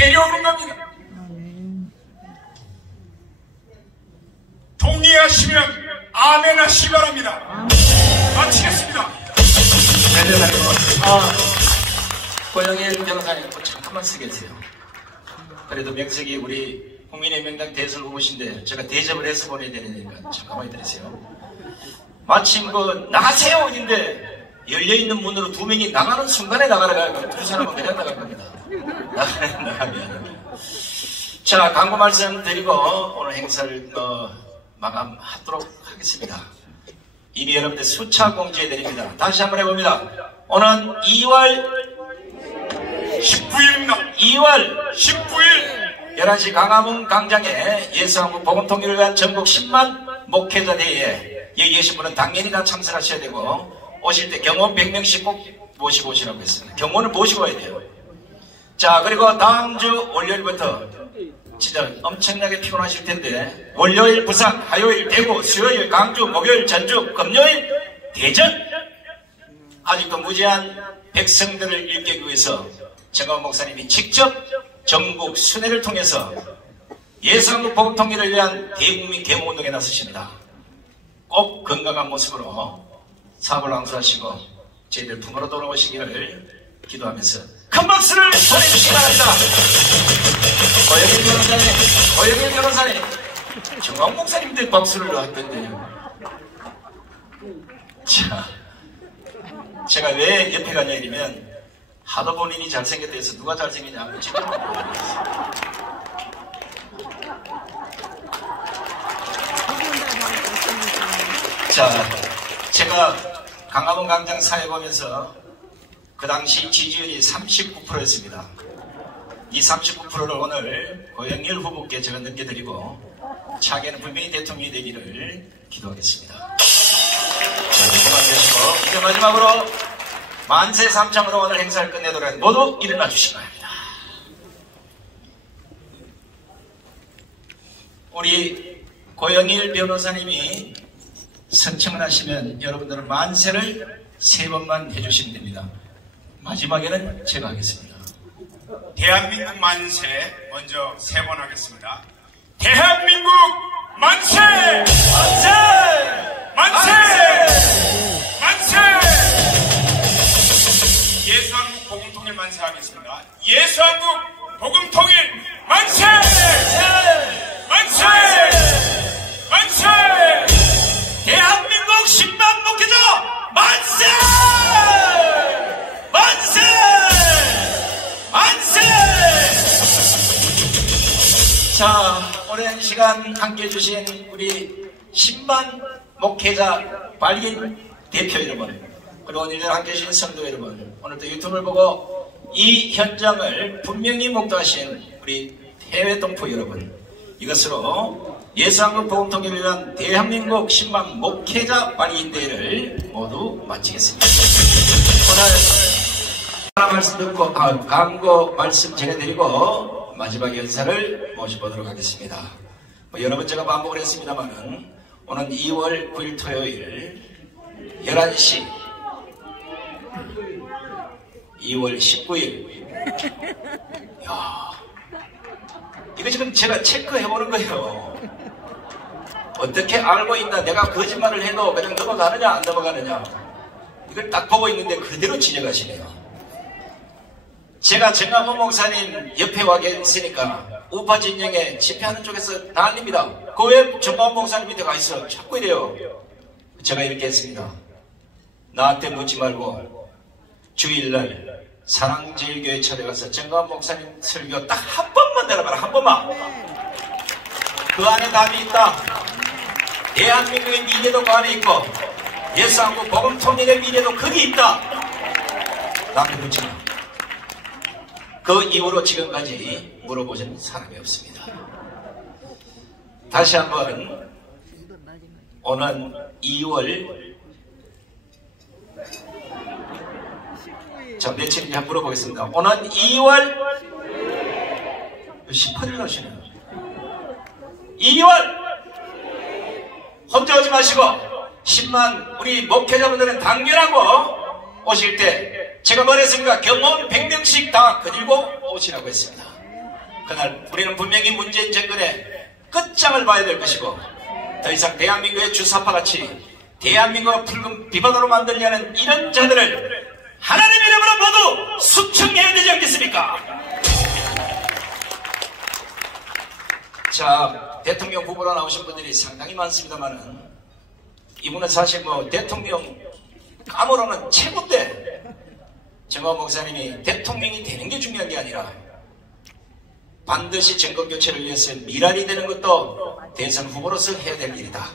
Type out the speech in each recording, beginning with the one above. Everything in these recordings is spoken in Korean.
데려오는 겁니다. 동의하시면 아멘 하시기 바랍니다. 마치겠습니다. 고영일 변호사님 잠깐만 쓰게 해주세요. 그래도 명색이 우리 국민의명당 대선 후보신데 제가 대접을 해서 보내야 되니까 잠깐만 기다리세요. 마침 그 나가세요 인데 열려있는 문으로 두 명이 나가는 순간에 나가라고 두 사람은 그냥 나갈 겁니다. 나가게 하는. 자, 광고 말씀 드리고 오늘 행사를 마감하도록 하겠습니다. 이미 여러분들 수차 공지해 드립니다. 다시 한번 해봅니다. 오늘 2월 19일입니다. 2월 19일 11시 강화문 광장에 예수한국 복음통일을 위한 전국 10만 목회자 대회에 여기 계신 분은 당연히 다 참석하셔야 되고 오실 때 경호 100명씩 꼭 모시고 오시라고 했습니다. 경호를 모시고 와야 돼요. 자, 그리고 다음 주 월요일부터 진짜 엄청나게 피곤하실 텐데 월요일 부산, 화요일 대구, 수요일 강주, 목요일 전주, 금요일 대전 아직도 무제한 백성들을 일깨우기 위해서 정광훈 목사님이 직접 전국 순회를 통해서 예수한국 복음통일을 위한 대국민 계몽운동에 나서십니다. 꼭 건강한 모습으로 사업을 완수하시고 저희들 품으로 돌아오시기를 기도하면서 큰 박수를 보내주시기 바랍니다. 고영일 변호사님, 정광훈 목사님들 박수를 하던데요. 자, 제가 왜 옆에 가냐 이러면 하도 본인이 잘생겼다 해서 누가 잘생기냐 한번 직접 보겠습니다. 자, 제가 강화문 광장 사회 보면서 그 당시 지지율이 39%였습니다. 이 39%를 오늘 고영일 후보께 제가 넘겨드리고 차기에는 분명히 대통령이 되기를 기도하겠습니다. 자, 그만 되시고 이제 마지막으로 만세 삼창으로 오늘 행사를 끝내도록 하겠습니다. 모두 일어나 주시기 바랍니다. 우리 고영일 변호사님이 선청을 하시면 여러분들은 만세를 3번만 해주시면 됩니다. 마지막에는 제가 하겠습니다. 대한민국 만세 먼저 3번 하겠습니다. 대한민국 만세! 만세! 만세! 만세! 예수한국 복음통일 만세 하겠습니다. 예수한국 복음통일 만세! 만세! 만세! 대한민국 10만 목회자 만세! 만세! 만세! 자, 오랜 시간 함께 해주신 우리 10만 목회자 발긴 대표 여러분, 그리고 오늘 함께 해주신 성도 여러분, 오늘도 유튜브를 보고 이 현장을 분명히 목도하신 우리 해외 동포 여러분, 이것으로 예수한국 복음통일을 위한 대한민국 10만 목회자 발긴 대회를 모두 마치겠습니다. 오늘 하나 말씀 듣고 광고 말씀 전해드리고 마지막 연사를 모셔보도록 하겠습니다. 여러 번 제가 반복을 했습니다만은 오늘 2월 9일 토요일 11시 2월 19일 야, 이거 지금 제가 체크해보는 거예요. 어떻게 알고 있나? 내가 거짓말을 해도 그냥 넘어가느냐 안 넘어가느냐 이걸 딱 보고 있는데 그대로 지적하시네요. 제가 정광훈 목사님 옆에 와 계시니까 우파 진영에 집회하는 쪽에서 난립니다. 그 왜 정광훈 목사님 밑에 가 있어? 자꾸 이래요. 제가 이렇게 했습니다. 나한테 묻지 말고 주일날 사랑제일교회 찾아가서 정광훈 목사님 설교 딱 한 번만 들어봐라. 한 번만. 그 안에 답이 있다. 대한민국의 미래도 그 안에 있고 예수한국 복음통일의 미래도 거기 있다. 나한테 묻지 마. 그 이후로 지금까지 물어보신 사람이 없습니다. 다시 한번 오는 2월 자 며칠인지 한번 물어보겠습니다. 오는 2월 18일 하시네요. 2월 혼자 오지 마시고 10만 우리 목회자분들은 당연하고 오실 때 제가 뭐랬습니까? 경호원 100명씩 다 거들고 오시라고 했습니다. 그날 우리는 분명히 문재인 정권의 끝장을 봐야 될 것이고, 더 이상 대한민국의 주사파같이 대한민국을 붉은 비바다로 만들려는 이런 자들을 하나님 이름으로 모두 숙청해야 되지 않겠습니까? 자, 대통령 후보로 나오신 분들이 상당히 많습니다만은, 이분은 사실 대통령 감으로는 최고인데, 정화 목사님이 대통령이 되는 게 중요한 게 아니라 반드시 정권교체를 위해서 미랄이 되는 것도 대선 후보로서 해야 될 일이다.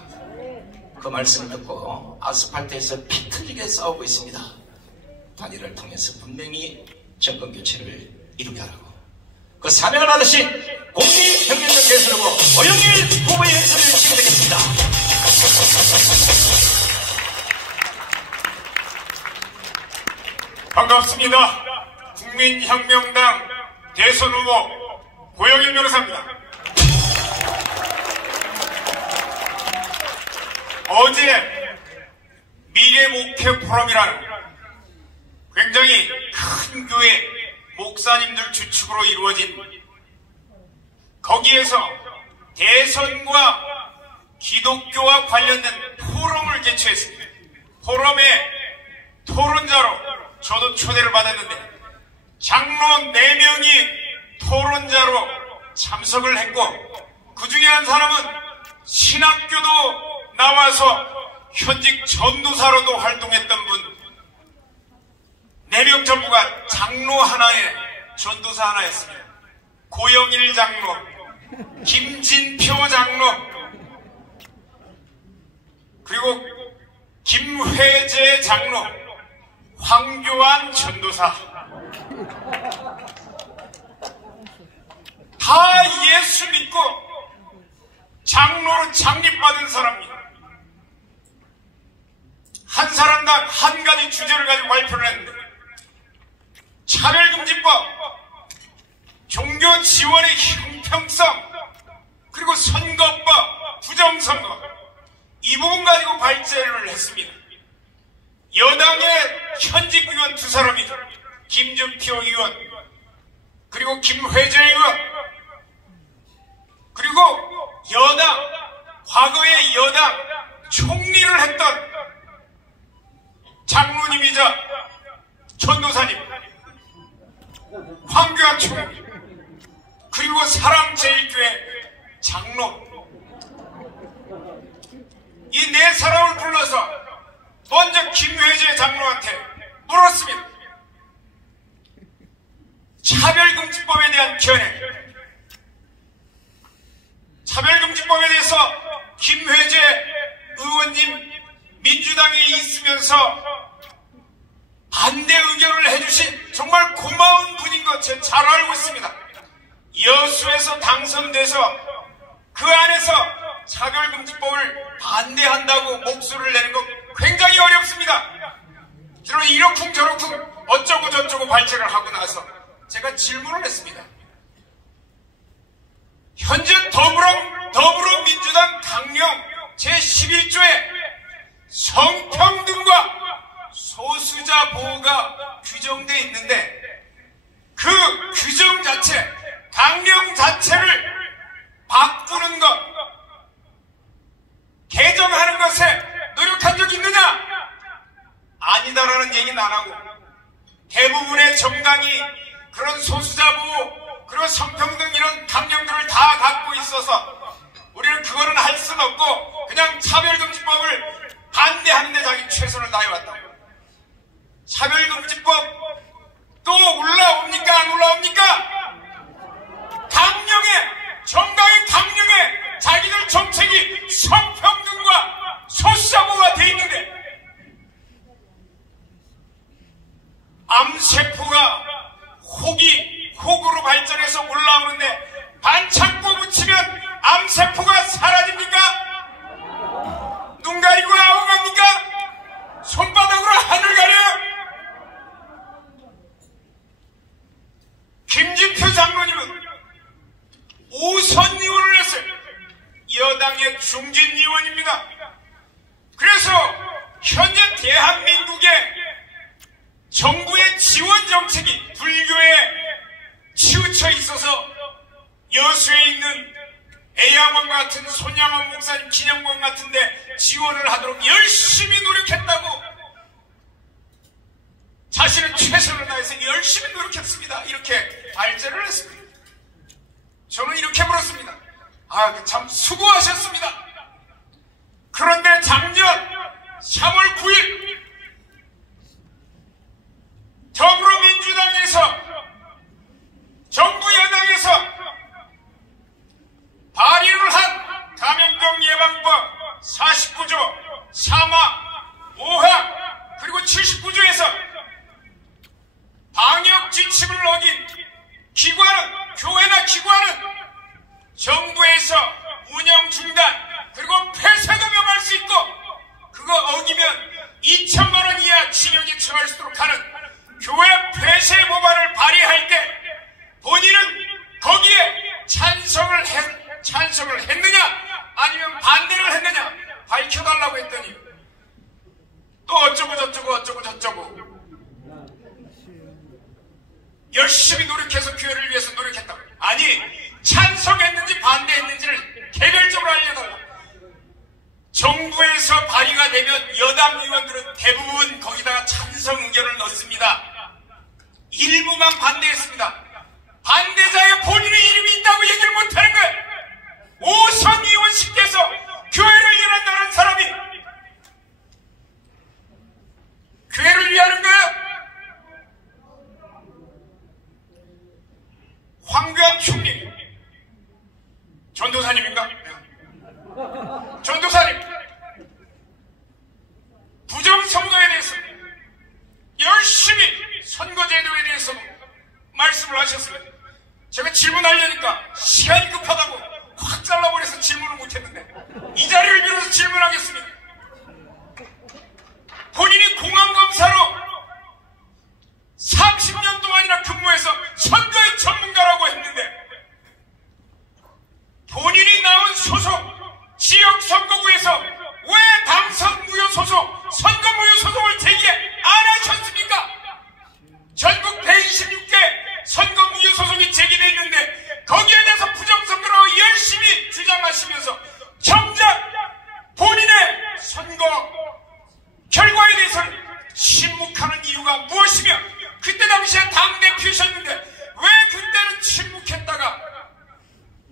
그 말씀을 듣고 아스팔트에서 피 틀리게 싸우고 있습니다. 단일화를 통해서 분명히 정권교체를 이루게 하라고. 그 사명을 받으신 국민혁명당 대선 후보 오영일 후보의 연설을 시작하겠습니다. 반갑습니다. 국민혁명당 대선 후보 고영일 변호사입니다. 어제 미래목회 포럼이라는 굉장히 큰 교회 목사님들 주축으로 이루어진, 거기에서 대선과 기독교와 관련된 포럼을 개최했습니다. 포럼의 토론자로 저도 초대를 받았는데 장로 4명이 토론자로 참석을 했고, 그 중에 한 사람은 신학교도 나와서 현직 전도사로도 활동했던 분, 4명 전부가 장로 하나에 전도사 하나였습니다. 고영일 장로, 김진표 장로, 그리고 김회재 장로, 황교안 전도사, 다 예수 믿고 장로로 창립받은 사람입니다. 한 사람당 한 가지 주제를 가지고 발표를 했는데, 차별금지법, 종교 지원의 형평성, 그리고 선거법, 부정선거, 이 부분 가지고 발제를 했습니다. 여당의 현직 의원 2사람이죠. 김준표 의원, 그리고 김회재 의원, 그리고 여당, 과거의 여당 총리를 했던 장로님이자 전도사님 황교안 총리, 그리고 사랑제일교회 장로, 이 4사람을 불러서 먼저 김회재 장로한테 물었습니다. 차별금지법에 대한 견해, 차별금지법에 대해서 김회재 의원님 민주당에 있으면서 반대 의견을 해주신 정말 고마운 분인 것 제가 잘 알고 있습니다. 여수에서 당선돼서 그 안에서 차별금지법을 반대한다고 목소리를 내는 것 굉장히 어렵습니다. 그러나 이러쿵 저러쿵 어쩌고 저쩌고 발제를 하고 나서 제가 질문을 했습니다. 현재 더불어민주당 강령 제11조에 성평등과 소수자 보호가 규정되어 있는데, 그 규정 자체, 강령 자체를 바꾸는 것, 개정하는 것에 노력한 적이 있느냐? 아니다라는 얘기는 안 하고, 대부분의 정당이 그런 소수자 보호, 그리고 성평등 이런 강령들을 다 갖고 있어서 우리는 그거는 할 수는 없고 그냥 차별금지법을 반대하는 데 자기 최선을 다해왔다고. 차별금지법 또 올라옵니까? 안 올라옵니까? 강령에, 정당의 강령에 자기들 정책이 성평등과 소수자 보호가 돼 있는데, 암세포가 혹으로 발전해서 올라오는데 반창고 붙이면 암세포가 사라집니까? 눈 가리고 나오갑니까? 손바닥으로 하늘 가려요? 김진표 장로님은 5선 의원을 했어요. 여당의 중진 의원입니다. 그래서 현재 대한민국의 정부의 지원 정책이 불교에 치우쳐 있어서 여수에 있는 애양원 같은 손양원 목사님 기념관 같은데 지원을 하도록 열심히 노력했다고, 자신은 최선을 다해서 열심히 노력했습니다. 이렇게 발제를 했습니다. 저는 이렇게 물었습니다. 참 수고하셨습니다. 그런데 작년 3월 9일 더불어민주당에서, 정부 여당에서 발의를 한 감염병 예방법 49조 3화 5항 그리고 79조에서 방역 지침을 어긴 기관은, 교회나 기관은 정부에서 운영 중단 그리고 폐쇄도 명할 수 있고, 그거 어기면 2천만 원 이하 징역에 처할 수 있도록 하는 교회 폐쇄 법안을 발의할 때 본인은 거기에 찬성을 했느냐 아니면 반대를 했느냐 밝혀달라고 했더니 또 어쩌고 저쩌고 열심히 노력해서 교회를 위해서 노력했다고. 아니, 찬성했는지 반대했는지를 개별적으로 알려달라. 정부에서 발의가 되면 여당 의원들은 대부분 거기다가 찬성 의견을 넣습니다. 일부만 반대했습니다. 반대자의 본인의 이름이 있다고 얘기를 못하는 거예요. 5선 의원실께서 교회를 위한다는 사람이 교회를 위하는 거예요? 황교안 총리, 전도사님인가? 전도사님, 부정선거에 대해서 열심히 선거제도에 대해서 말씀을 하셨습니다. 제가 질문하려니까 시간이 급하다고 확 잘라버려서 질문을 못했는데 이 자리를 빌어서 질문하겠습니다. 본인이 공안검사로 30년 동안이나 근무해서 선거의 전문가라고 했는데 본인이 나온 소속 지역 선거구에서 왜 당선 무효 소속, 선거 무효 소송을 제기 안 하셨습니까? 전국 126개 선거 무효 소송이 제기되어 있는데 거기에 대해서 부정선거라고 열심히 주장하시면서 정작 본인의 선거 결과에 대해서는 침묵하는 이유가 무엇이며, 그때 당시에 당대표셨는데 왜 그때는 침묵했다가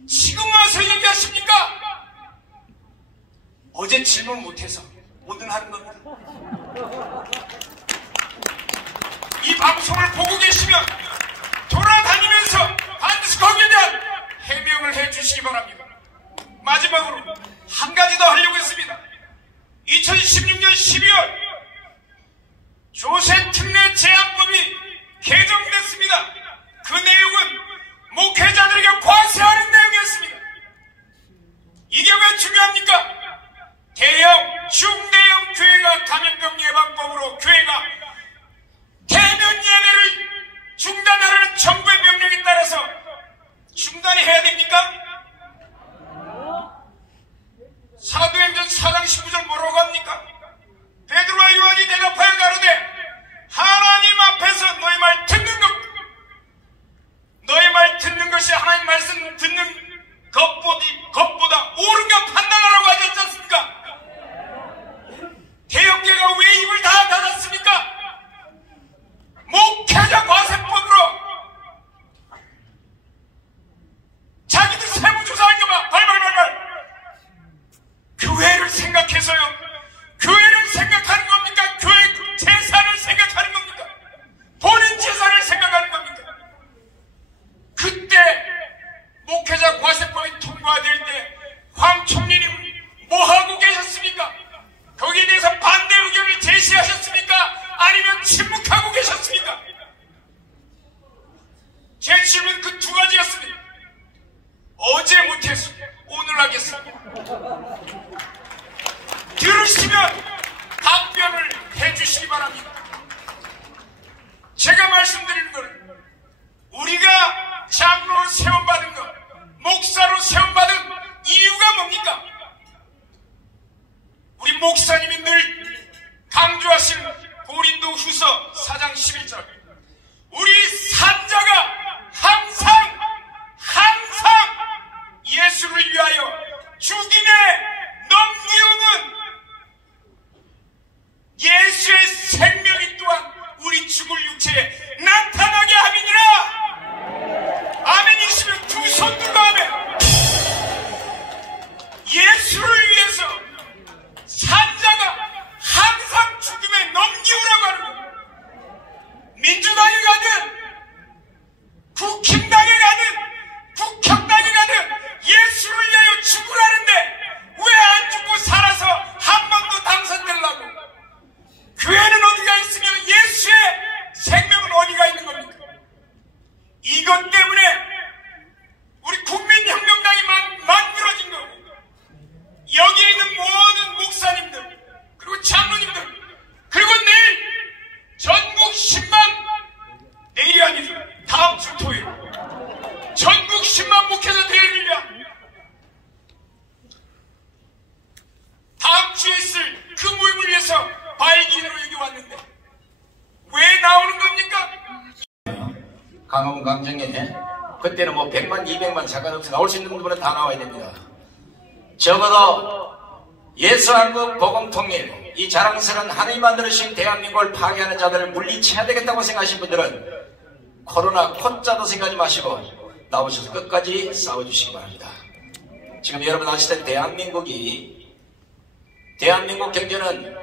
지금 와서 얘기하십니까? 어제 질문 못해서 오늘 하는 겁니다. 이 방송을 보고 계시면 돌아다니면서 반드시 거기에 대한 해명을 해주시기 바랍니다. 마지막으로 한 가지 더 하려고 했습니다. 2016년 12월 조세 특례 제한법이 개정됐습니다. 그 내용은 목회자들에게 과세하는 내용이었습니다. 이게 왜 중요합니까? 대형, 중대형 교회가 감염병 예방법으로 교회가 대면 예배를 중단하라는 정부의 명령에 따라서 중단이 해야 됩니까? 사도행전 4장 19절 뭐라고 합니까? 베드로와 요한이 대답하여 가로되 하나님 앞에서 너희 말 듣는 것이 하나님 말씀 듣는 것보다 옳은가 판단하라고 하지 않지 않습니까? 대형교회가 왜 입을 다 닫았습니까? 목회자 과세법으로 자기들 세무조사할까 봐 발발발발. 교회를 생각해서요. 교회를 생각하는 겁니까? 교회 재산을 생각하는 겁니까? 본인 재산을 생각하는 겁니까? 그때 목회자 과세법이 통과될 때 황 총리님 뭐하고 계셨습니까? 거기에 대해서 반대 의견을 제시하셨습니까? 아니면 침묵하고 계셨습니까? 제 질문 그 두 가지였습니다. 어제 못해서 오늘 하겠습니다. 들으시면 답변을 해주시기 바랍니다. 제가 말씀드리는 것은 우리가 장로로 세움받은 것, 목사로 세움받은 그때는 뭐 100만, 200만 상관없이 나올 수 있는 분은 다 나와야 됩니다. 적어도 예수한국 복음통일, 이 자랑스러운 하나님 만들어주신 대한민국을 파괴하는 자들을 물리쳐야 되겠다고 생각하신 분들은 코로나 콧자도 생각하지 마시고 나오셔서 끝까지 싸워주시기 바랍니다. 지금 여러분 아시다시피 대한민국 경제는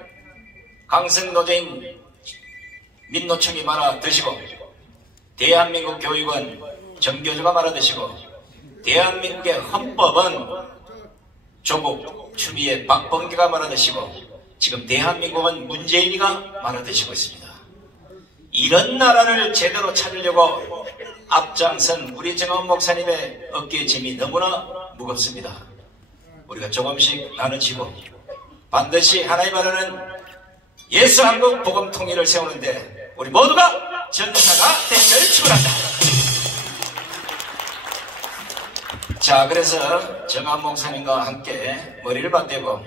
강성노조인 민노총이 말아드시고, 대한민국 교육은 정교조가 말아드시고, 대한민국의 헌법은 조국 추미애 박범계가 말아드시고, 지금 대한민국은 문재인이가 말아드시고 있습니다. 이런 나라를 제대로 찾으려고 앞장선 우리 정원 목사님의 어깨의 짐이 너무나 무겁습니다. 우리가 조금씩 나눠지고 반드시 하나님 말하는 예수 한국 복음 통일을 세우는데 우리 모두가 전사가 되기를 축원한다. 자, 그래서 정한 목사님과 함께 머리를 맞대고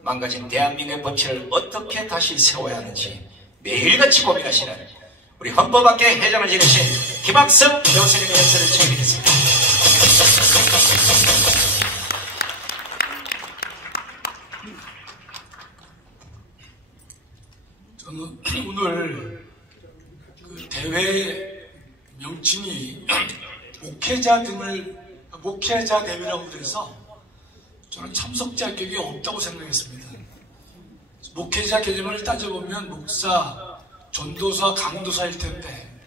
망가진 대한민국의 법치를 어떻게 다시 세워야 하는지 매일같이 고민하시는 우리 헌법학계 회장을 지내신 김학성 교수님의 연설을 진행하겠습니다. 저는 오늘 그 대회 명칭이 목회자 대회라고 그래서 저는 참석자 격이 없다고 생각했습니다. 목회자 개념을 따져보면 목사, 전도사, 강도사일 텐데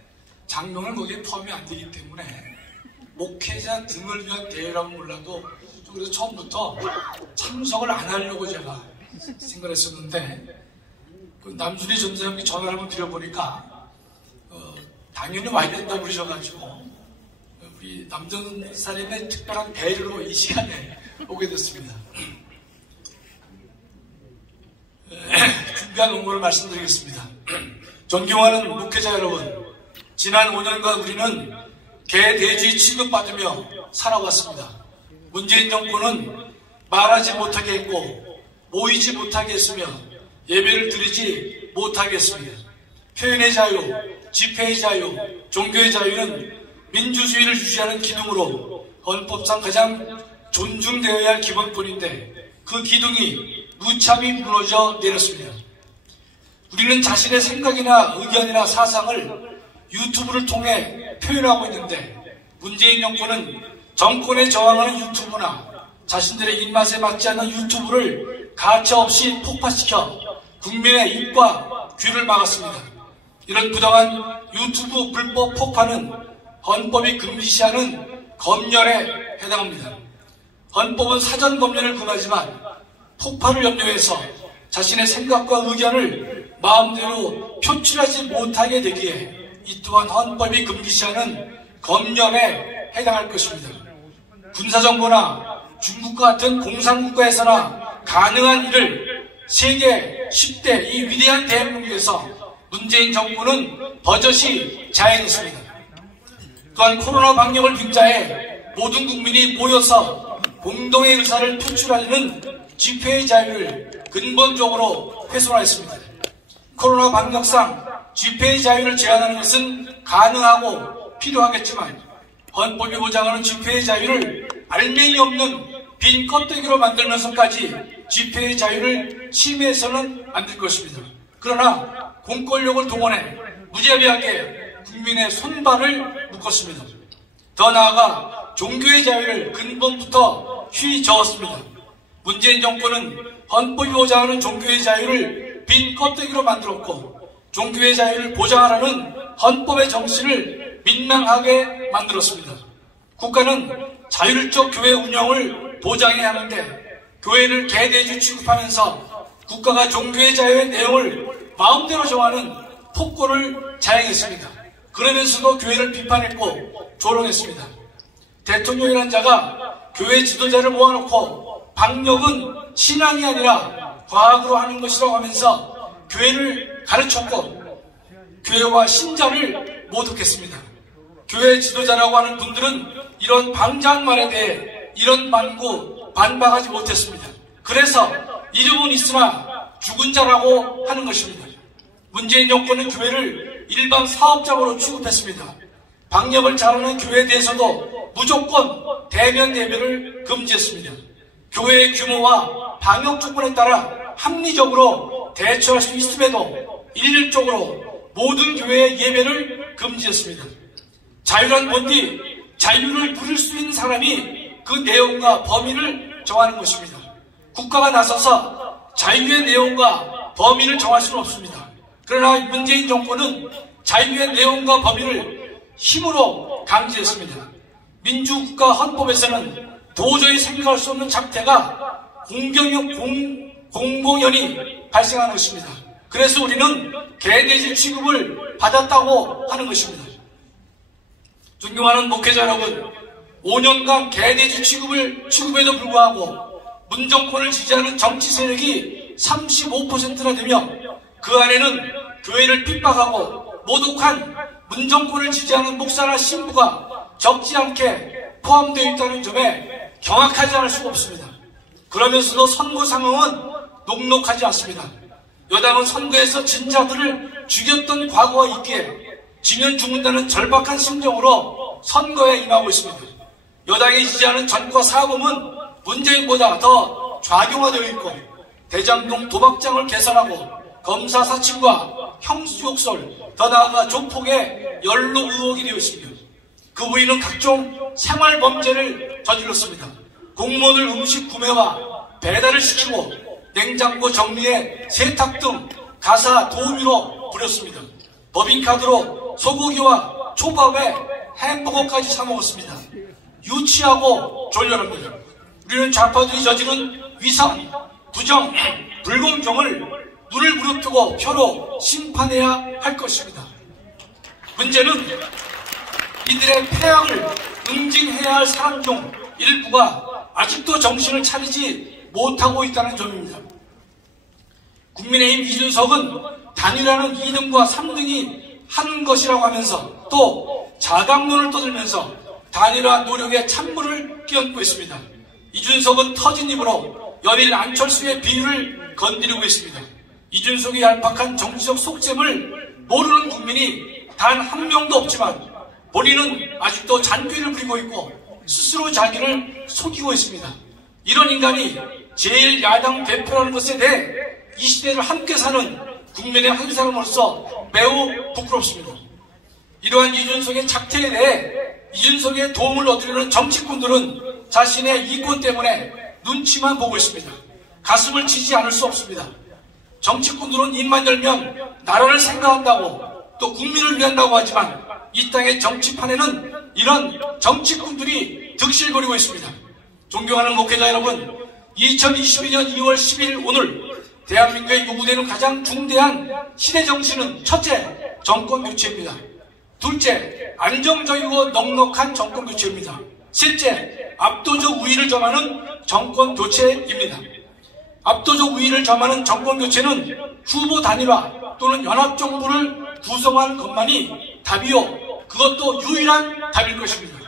장로는 거기에 포함이 안 되기 때문에 목회자 등을 위한 대회라면 몰라도 그래서 처음부터 참석을 안 하려고 제가 생각했었는데 남준희 전사님께 전화를 한번 드려보니까 당연히 와야 된다고 그러셔가지고 우리 남전사님의 특별한 배려로 이 시간에 오게 됐습니다. 준비한 원고를 말씀드리겠습니다. 존경하는 목회자 여러분, 지난 5년간 우리는 개돼지 취급받으며 살아왔습니다. 문재인 정권은 말하지 못하게 했고 모이지 못하게 했으며 예배를 드리지 못하게 했습니다. 표현의 자유, 집회의 자유, 종교의 자유는 민주주의를 유지하는 기둥으로 헌법상 가장 존중되어야 할 기본권인데 그 기둥이 무참히 무너져 내렸습니다. 우리는 자신의 생각이나 의견이나 사상을 유튜브를 통해 표현하고 있는데 문재인 정권은 정권에 저항하는 유튜브나 자신들의 입맛에 맞지 않는 유튜브를 가차없이 폭파시켜 국민의 입과 귀를 막았습니다. 이런 부당한 유튜브 불법 폭파는 헌법이 금지시하는 검열에 해당합니다. 헌법은 사전 검열을 금하지만 폭파를 염려해서 자신의 생각과 의견을 마음대로 표출하지 못하게 되기에 이 또한 헌법이 금지시하는 검열에 해당할 것입니다. 군사정부나 중국과 같은 공산국가에서나 가능한 일을 세계 10대 이 위대한 대한민국에서 문재인 정부는 버젓이 자행했습니다. 또한 코로나 방역을 빙자해 모든 국민이 모여서 공동의 의사를 표출하려는 집회의 자유를 근본적으로 훼손하였습니다. 코로나 방역상 집회의 자유를 제한하는 것은 가능하고 필요하겠지만 헌법이 보장하는 집회의 자유를 알맹이 없는 빈 껍데기로 만들면서까지 집회의 자유를 침해해서는 안 될 것입니다. 그러나 공권력을 동원해 무자비하게 국민의 손발을 묶었습니다. 더 나아가 종교의 자유를 근본부터 휘저었습니다. 문재인 정권은 헌법이 보장하는 종교의 자유를 빈 껍데기로 만들었고 종교의 자유를 보장하라는 헌법의 정신을 민망하게 만들었습니다. 국가는 자율적 교회 운영을 보장해야 하는데 교회를 개돼지 취급하면서 국가가 종교의 자유의 내용을 마음대로 정하는 폭거를 자행했습니다. 그러면서도 교회를 비판했고 조롱했습니다. 대통령이라는 자가 교회 지도자를 모아놓고 방역은 신앙이 아니라 과학으로 하는 것이라고 하면서 교회를 가르쳤고 교회와 신자를 모독했습니다. 교회 지도자라고 하는 분들은 이런 방장말에 대해 이런 반구 반박하지 못했습니다. 그래서 이름은 있으나 죽은 자라고 하는 것입니다. 문재인 정권은 교회를 일반 사업장으로 취급했습니다. 방역을 잘하는 교회에 대해서도 무조건 대면 예배를 금지했습니다. 교회의 규모와 방역 조건에 따라 합리적으로 대처할 수 있음에도 일률적으로 모든 교회의 예배를 금지했습니다. 자유란 뭔지 자유를 누릴 수 있는 사람이 그 내용과 범위를 정하는 것입니다. 국가가 나서서 자유의 내용과 범위를 정할 수는 없습니다. 그러나 문재인 정권은 자유의 내용과 범위를 힘으로 강제했습니다. 민주국가 헌법에서는 도저히 생각할 수 없는 작태가 공공연히 발생하는 것입니다. 그래서 우리는 개돼지 취급을 받았다고 하는 것입니다. 존경하는 목회자 여러분, 5년간 개돼지 취급에도 불구하고 문정권을 지지하는 정치 세력이 35%나 되며 그 안에는 교회를 핍박하고 모독한 문정권을 지지하는 목사나 신부가 적지 않게 포함되어 있다는 점에 경악하지 않을 수가 없습니다. 그러면서도 선거 상황은 녹록하지 않습니다. 여당은 선거에서 진자들을 죽였던 과거가 있기에 지면 죽는다는 절박한 심정으로 선거에 임하고 있습니다. 여당이 지지하는 전과 사범은 문재인보다 더 좌경화되어 있고 대장동 도박장을 개선하고 검사 사칭과 형수욕설, 더 나아가 조폭의 연루 의혹이 되어 있습니다. 그 부인은 각종 생활범죄를 저질렀습니다. 공무원을 음식 구매와 배달을 시키고 냉장고 정리에 세탁 등 가사 도우미로 부렸습니다. 법인카드로 소고기와 초밥에 햄버거까지 사먹었습니다. 유치하고 졸렬합니다. 우리는 좌파들이 저지른 위선, 부정, 불공정을 눈을 부릅뜨고 표로 심판해야 할 것입니다. 문제는 이들의 폐악을 응징해야 할 사람 중 일부가 아직도 정신을 차리지 못하고 있다는 점입니다. 국민의힘 이준석은 단일화는 2등과 3등이 하는 것이라고 하면서 또 자강론을 떠들면서 단일화 노력에 찬물을 끼얹고 있습니다. 이준석은 터진 입으로 연일 안철수의 비유를 건드리고 있습니다. 이준석의 얄팍한 정치적 속셈을 모르는 국민이 단 한 명도 없지만 본인은 아직도 잔꾀를 부리고 있고 스스로 자기를 속이고 있습니다. 이런 인간이 제1야당 대표라는 것에 대해 이 시대를 함께 사는 국민의 한 사람으로서 매우 부끄럽습니다. 이러한 이준석의 작태에 대해 이준석의 도움을 얻으려는 정치꾼들은 자신의 이권 때문에 눈치만 보고 있습니다. 가슴을 치지 않을 수 없습니다. 정치꾼들은 입만 열면 나라를 생각한다고 또 국민을 위한다고 하지만 이 땅의 정치판에는 이런 정치꾼들이 득실거리고 있습니다. 존경하는 목회자 여러분, 2022년 2월 10일 오늘 대한민국에 요구되는 가장 중대한 시대 정신은 첫째, 정권 교체입니다. 둘째, 안정적이고 넉넉한 정권 교체입니다. 셋째, 압도적 우위를 점하는 정권 교체입니다. 압도적 우위를 점하는 정권 교체는 후보 단일화 또는 연합정부를 구성하는 것만이 답이요, 그것도 유일한 답일 것입니다.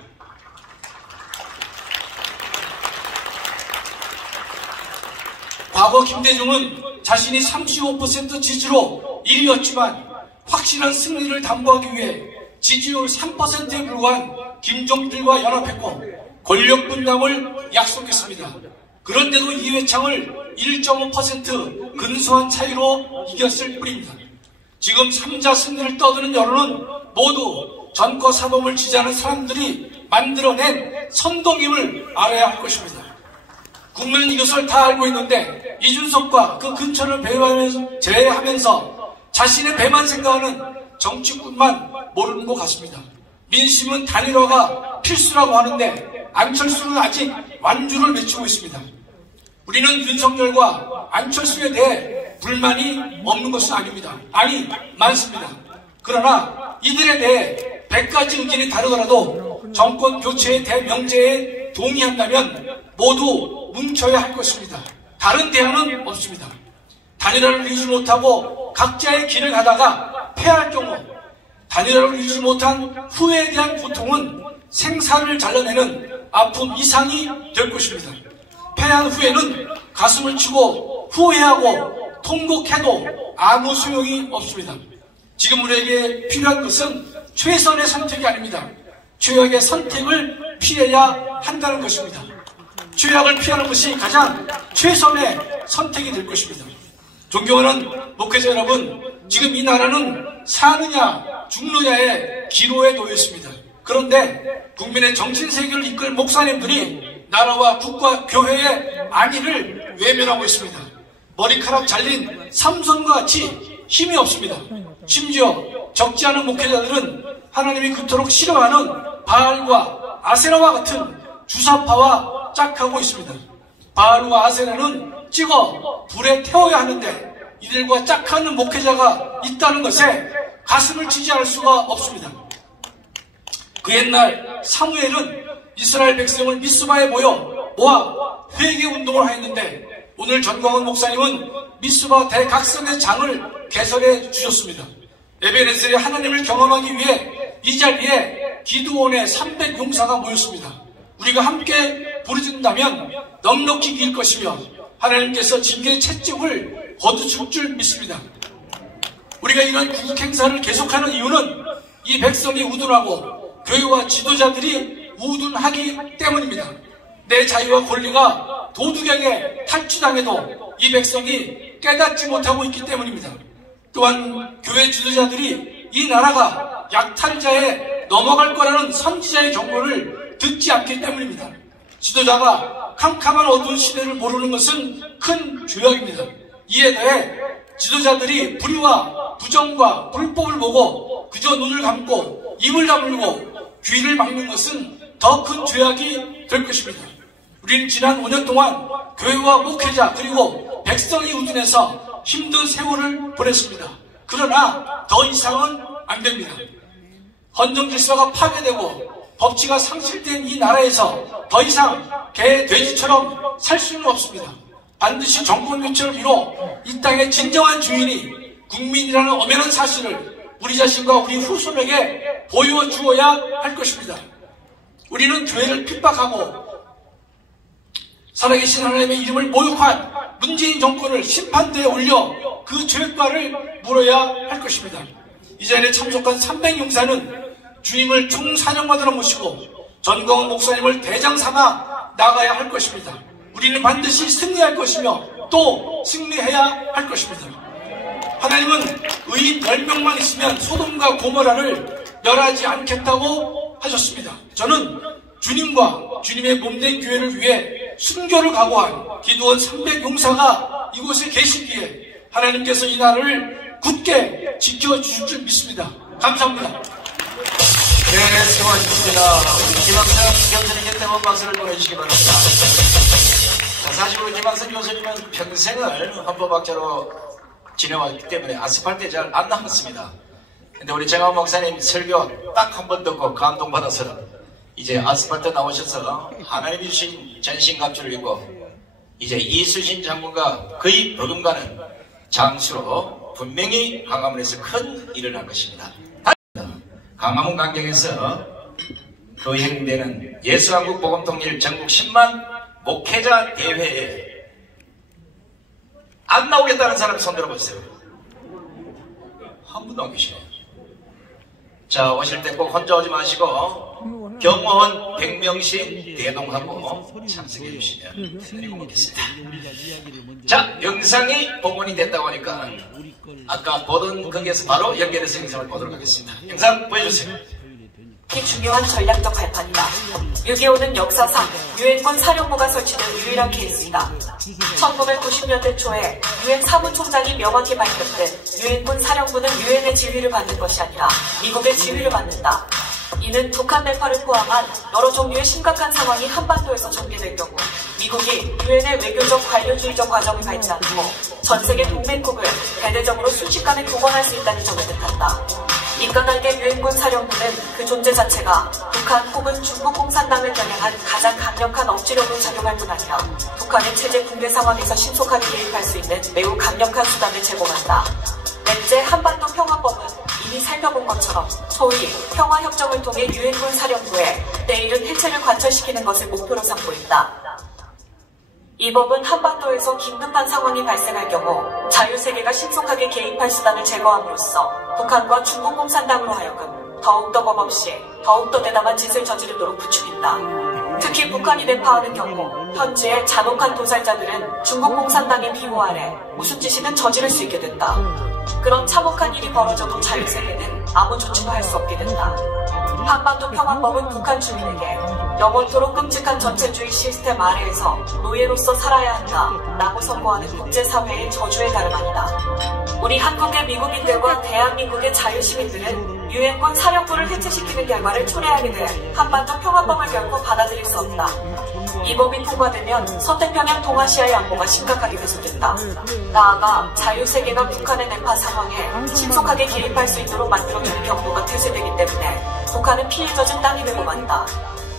과거 김대중은 자신이 35% 지지로 1위였지만 확실한 승리를 담보하기 위해 지지율 3%에 불과한 김종필과 연합했고 권력 분담을 약속했습니다. 그런데도 이회창을 1.5% 근소한 차이로 이겼을 뿐입니다. 지금 3자 승리를 떠드는 여론은 모두 전과 사범을 지지하는 사람들이 만들어낸 선동임을 알아야 할 것입니다. 국민은 이것을 다 알고 있는데 이준석과 그 근처를 제외하면서 자신의 배만 생각하는 정치꾼만 모르는 것 같습니다. 민심은 단일화가 필수라고 하는데 안철수는 아직 완주를 외치고 있습니다. 우리는 윤석열과 안철수에 대해 불만이 없는 것은 아닙니다. 아니, 많습니다. 그러나 이들에 대해 100가지 의견이 다르더라도 정권 교체의 대명제에 동의한다면 모두 뭉쳐야 할 것입니다. 다른 대안은 없습니다. 단일화를 이루지 못하고 각자의 길을 가다가 패할 경우 단일화를 이루지 못한 후회에 대한 고통은 생사를 잘라내는 아픔 이상이 될 것입니다. 패한 후에는 가슴을 치고 후회하고 통곡해도 아무 소용이 없습니다. 지금 우리에게 필요한 것은 최선의 선택이 아닙니다. 최악의 선택을 피해야 한다는 것입니다. 최악을 피하는 것이 가장 최선의 선택이 될 것입니다. 존경하는 목회자 여러분, 지금 이 나라는 사느냐 죽느냐의 기로에 놓여 있습니다. 그런데 국민의 정신세계를 이끌 목사님들이 나라와 국가, 교회의 안위를 외면하고 있습니다. 머리카락 잘린 삼손과 같이 힘이 없습니다. 심지어 적지 않은 목회자들은 하나님이 그토록 싫어하는 바알과 아세라와 같은 주사파와 짝하고 있습니다. 바알과 아세라는 찍어 불에 태워야 하는데 이들과 짝하는 목회자가 있다는 것에 가슴을 지지할 수가 없습니다. 그 옛날 사무엘은 이스라엘 백성을 미스바에 모아 회개운동을 하였는데 오늘 전광훈 목사님은 미스바 대각성의 장을 개설해 주셨습니다. 에베네셀의 하나님을 경험하기 위해 이 자리에 기드온의 300용사가 모였습니다. 우리가 함께 부르짖는다면 넉넉히 이길 것이며 하나님께서 징계의 채찍을 거두실 줄 믿습니다. 우리가 이런 구국 행사를 계속하는 이유는 이 백성이 우둔하고 교회와 지도자들이 우둔하기 때문입니다. 내 자유와 권리가 도둑에게 탈취당해도 이 백성이 깨닫지 못하고 있기 때문입니다. 또한 교회 지도자들이 이 나라가 약탈자에 넘어갈 거라는 선지자의 경고를 듣지 않기 때문입니다. 지도자가 캄캄한 어두운 시대를 모르는 것은 큰 죄악입니다. 이에 더해 지도자들이 불의와 부정과 불법을 보고 그저 눈을 감고 입을 다물고 귀를 막는 것은 더 큰 죄악이 될 것입니다. 우리는 지난 5년 동안 교회와 목회자 그리고 백성이 우둔해서 힘든 세월을 보냈습니다. 그러나 더 이상은 안 됩니다. 헌정 질서가 파괴되고 법치가 상실된 이 나라에서 더 이상 개, 돼지처럼 살 수는 없습니다. 반드시 정권 교체를 이뤄 이 땅의 진정한 주인이 국민이라는 엄연한 사실을 우리 자신과 우리 후손에게 보여주어야 할 것입니다. 우리는 교회를 핍박하고 살아계신 하나님의 이름을 모욕한 문재인 정권을 심판대에 올려 그 죄과를 물어야 할 것입니다. 이 자리에 참석한 300용사는 주님을 총사령관으로 모시고 전광훈 목사님을 대장 삼아 나가야 할 것입니다. 우리는 반드시 승리할 것이며 또 승리해야 할 것입니다. 하나님은 의인 10명만 있으면 소돔과 고모라를 멸하지 않겠다고 하셨습니다. 저는 주님과 주님의 몸된 교회를 위해 순교를 각오한 기드온 300용사가 이곳에 계시기에 하나님께서 이 나라를 굳게 지켜주실 줄 믿습니다. 감사합니다. 네, 수고하셨습니다. 김학선 교수님께 대본 박수를 보내주시기 바랍니다. 자, 사실 우리 김학선 교수님은 평생을 헌법학자로 지내왔기 때문에 아스팔트에 잘 안 남았습니다. 근데 우리 정한 목사님 설교 딱 한 번 듣고 감동받아서 이제 아스팔트 나오셔서 하나님이 주신 전신갑주를 입고 이제 이수신 장군과 거의 버금가는 장수로 분명히 광화문에서 큰 일을 할 것입니다. 광화문 강경에서 거행되는 예수한국 복음통일 전국 10만 목회자 대회에 안 나오겠다는 사람 손 들어보세요. 한 분도 안 계시네요. 자, 오실 때 꼭 혼자 오지 마시고 경호원 100명씩 대동하고 참석해 주시면 드리고 오겠습니다. 자, 영상이 복원이 됐다고 하니까 아까 보던 거기에서 바로 연결해서 영상을 보도록 하겠습니다. 영상 보여주세요. 중요한 전략적 발판이다. 6.25는 역사상 유엔군 사령부가 설치된 유일한 케이스이다. 1990년대 초에 유엔 사무총장이 명확히 밝혔듯 유엔군 사령부는 유엔의 지휘를 받는 것이 아니라 미국의 지휘를 받는다. 이는 북한 대파를 포함한 여러 종류의 심각한 상황이 한반도에서 전개될 경우 미국이 유엔의 외교적 관료주의적 과정을 밟지 않고 전세계 동맹국을 대대적으로 순식간에 동원할 수 있다는 점을 뜻한다. 인간에게 유엔군 사령부는 그 존재 자체가 북한 혹은 중국 공산당을 겨냥한 가장 강력한 억지력으로 작용할 뿐 아니라 북한의 체제 붕괴 상황에서 신속하게 개입할 수 있는 매우 강력한 수단을 제공한다. 넷째, 한반도 평화법은 이미 살펴본 것처럼 소위 평화협정을 통해 유엔군 사령부에 내일은 해체를 관철시키는 것을 목표로 삼고 있다. 이 법은 한반도에서 긴급한 상황이 발생할 경우 자유세계가 신속하게 개입할 수단을 제거함으로써 북한과 중국 공산당으로 하여금 더욱더 겁없이 더욱더 대담한 짓을 저지르도록 부추긴다. 특히 북한이 내파하는 경우 현지의 잔혹한 도살자들은 중국 공산당의 비호 아래 무슨 짓이든 저지를 수 있게 된다. 그런 참혹한 일이 벌어져도 자유세계는 아무 조치도 할 수 없게 된다. 한반도 평화법은 북한 주민에게 영원토록 끔찍한 전체주의 시스템 아래에서 노예로서 살아야 한다 라고 선고하는 국제사회의 저주의 다름 아니다. 우리 한국의 미국인들과 대한민국의 자유시민들은 유엔군 사령부를 해체시키는 결과를 초래하게 돼 한반도 평화법을 결코 받아들일 수 없다. 이 법이 통과되면 서태평양 동아시아의 안보가 심각하게 훼손된다. 나아가 자유세계가 북한의 내파 상황에 신속하게 개입할 수 있도록 만들어주는 경로가 퇴쇄되기 때문에 북한은 피해 젖은 땅이 되고 만다.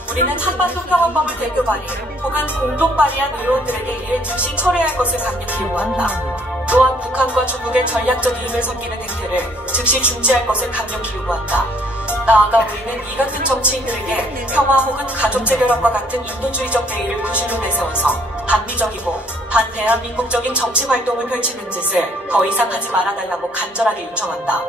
우리는 한반도 평화법을 대표 발의 혹은 공동 발의한 의원들에게 이를 즉시 철회할 것을 강력히 요구한다. 또한 북한과 중국의 전략적 이익을 섬기는 행태를 즉시 중지할 것을 강력히 요구한다. 나아가 우리는 이 같은 정치인들에게 평화 혹은 가족 재결합과 같은 인도주의적 대의를 구실로 내세워서 반미적이고 반대한민국적인 정치 활동을 펼치는 짓을 더 이상 하지 말아달라고 간절하게 요청한다.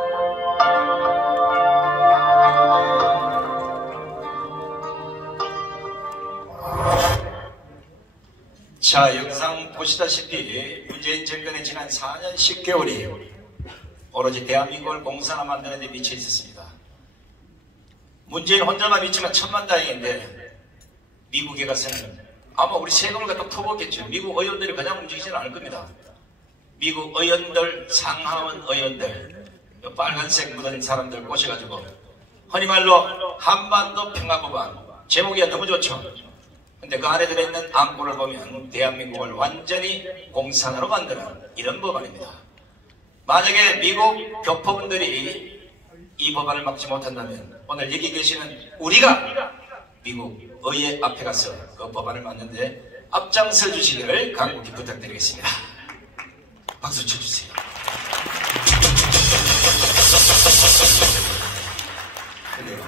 자, 영상 보시다시피 문재인 정권의 지난 4년 10개월이 오로지 대한민국을 공산화 만드는 데 미쳐 있었습니다. 문재인 혼자만 미치면 천만다행인데 미국에 가서는 아마 우리 세금을 갖다 퍼붓겠죠. 미국 의원들이 그냥 움직이지는 않을 겁니다. 미국 의원들, 상하원 의원들, 빨간색 묻은 사람들 꼬셔가지고 흔히 말로 한반도 평화법안, 제목이 너무 좋죠. 근데 그 안에 들어있는 안보를 보면 대한민국을 완전히 공산화로 만드는 이런 법안입니다. 만약에 미국 교포분들이 이 법안을 막지 못한다면 오늘 여기 계시는 우리가 미국 의회 앞에 가서 그 법안을 막는데 앞장서 주시기를 간곡히 부탁드리겠습니다. 박수 쳐주세요. 그래요.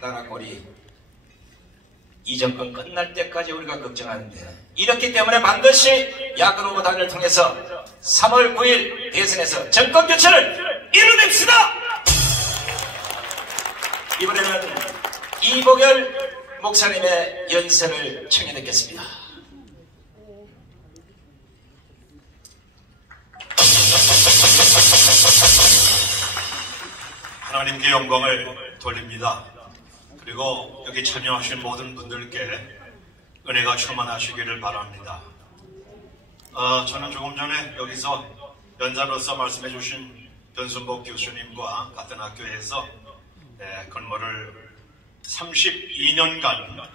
나라꼴이 이 정권 끝날 때까지 우리가 걱정하는데 이렇기 때문에 반드시 야권 후보단을 통해서 3월 9일 대선에서 정권 교체를 이뤄냅시다. 이번에는 이보결 목사님의 연설을 청해 듣겠습니다. 하나님께 영광을 돌립니다. 그리고 여기 참여하신 모든 분들께 은혜가 충만하시기를 바랍니다. 저는 조금 전에 여기서 연사로서 말씀해 주신 변순복 교수님과 같은 학교에서 근무를 32년간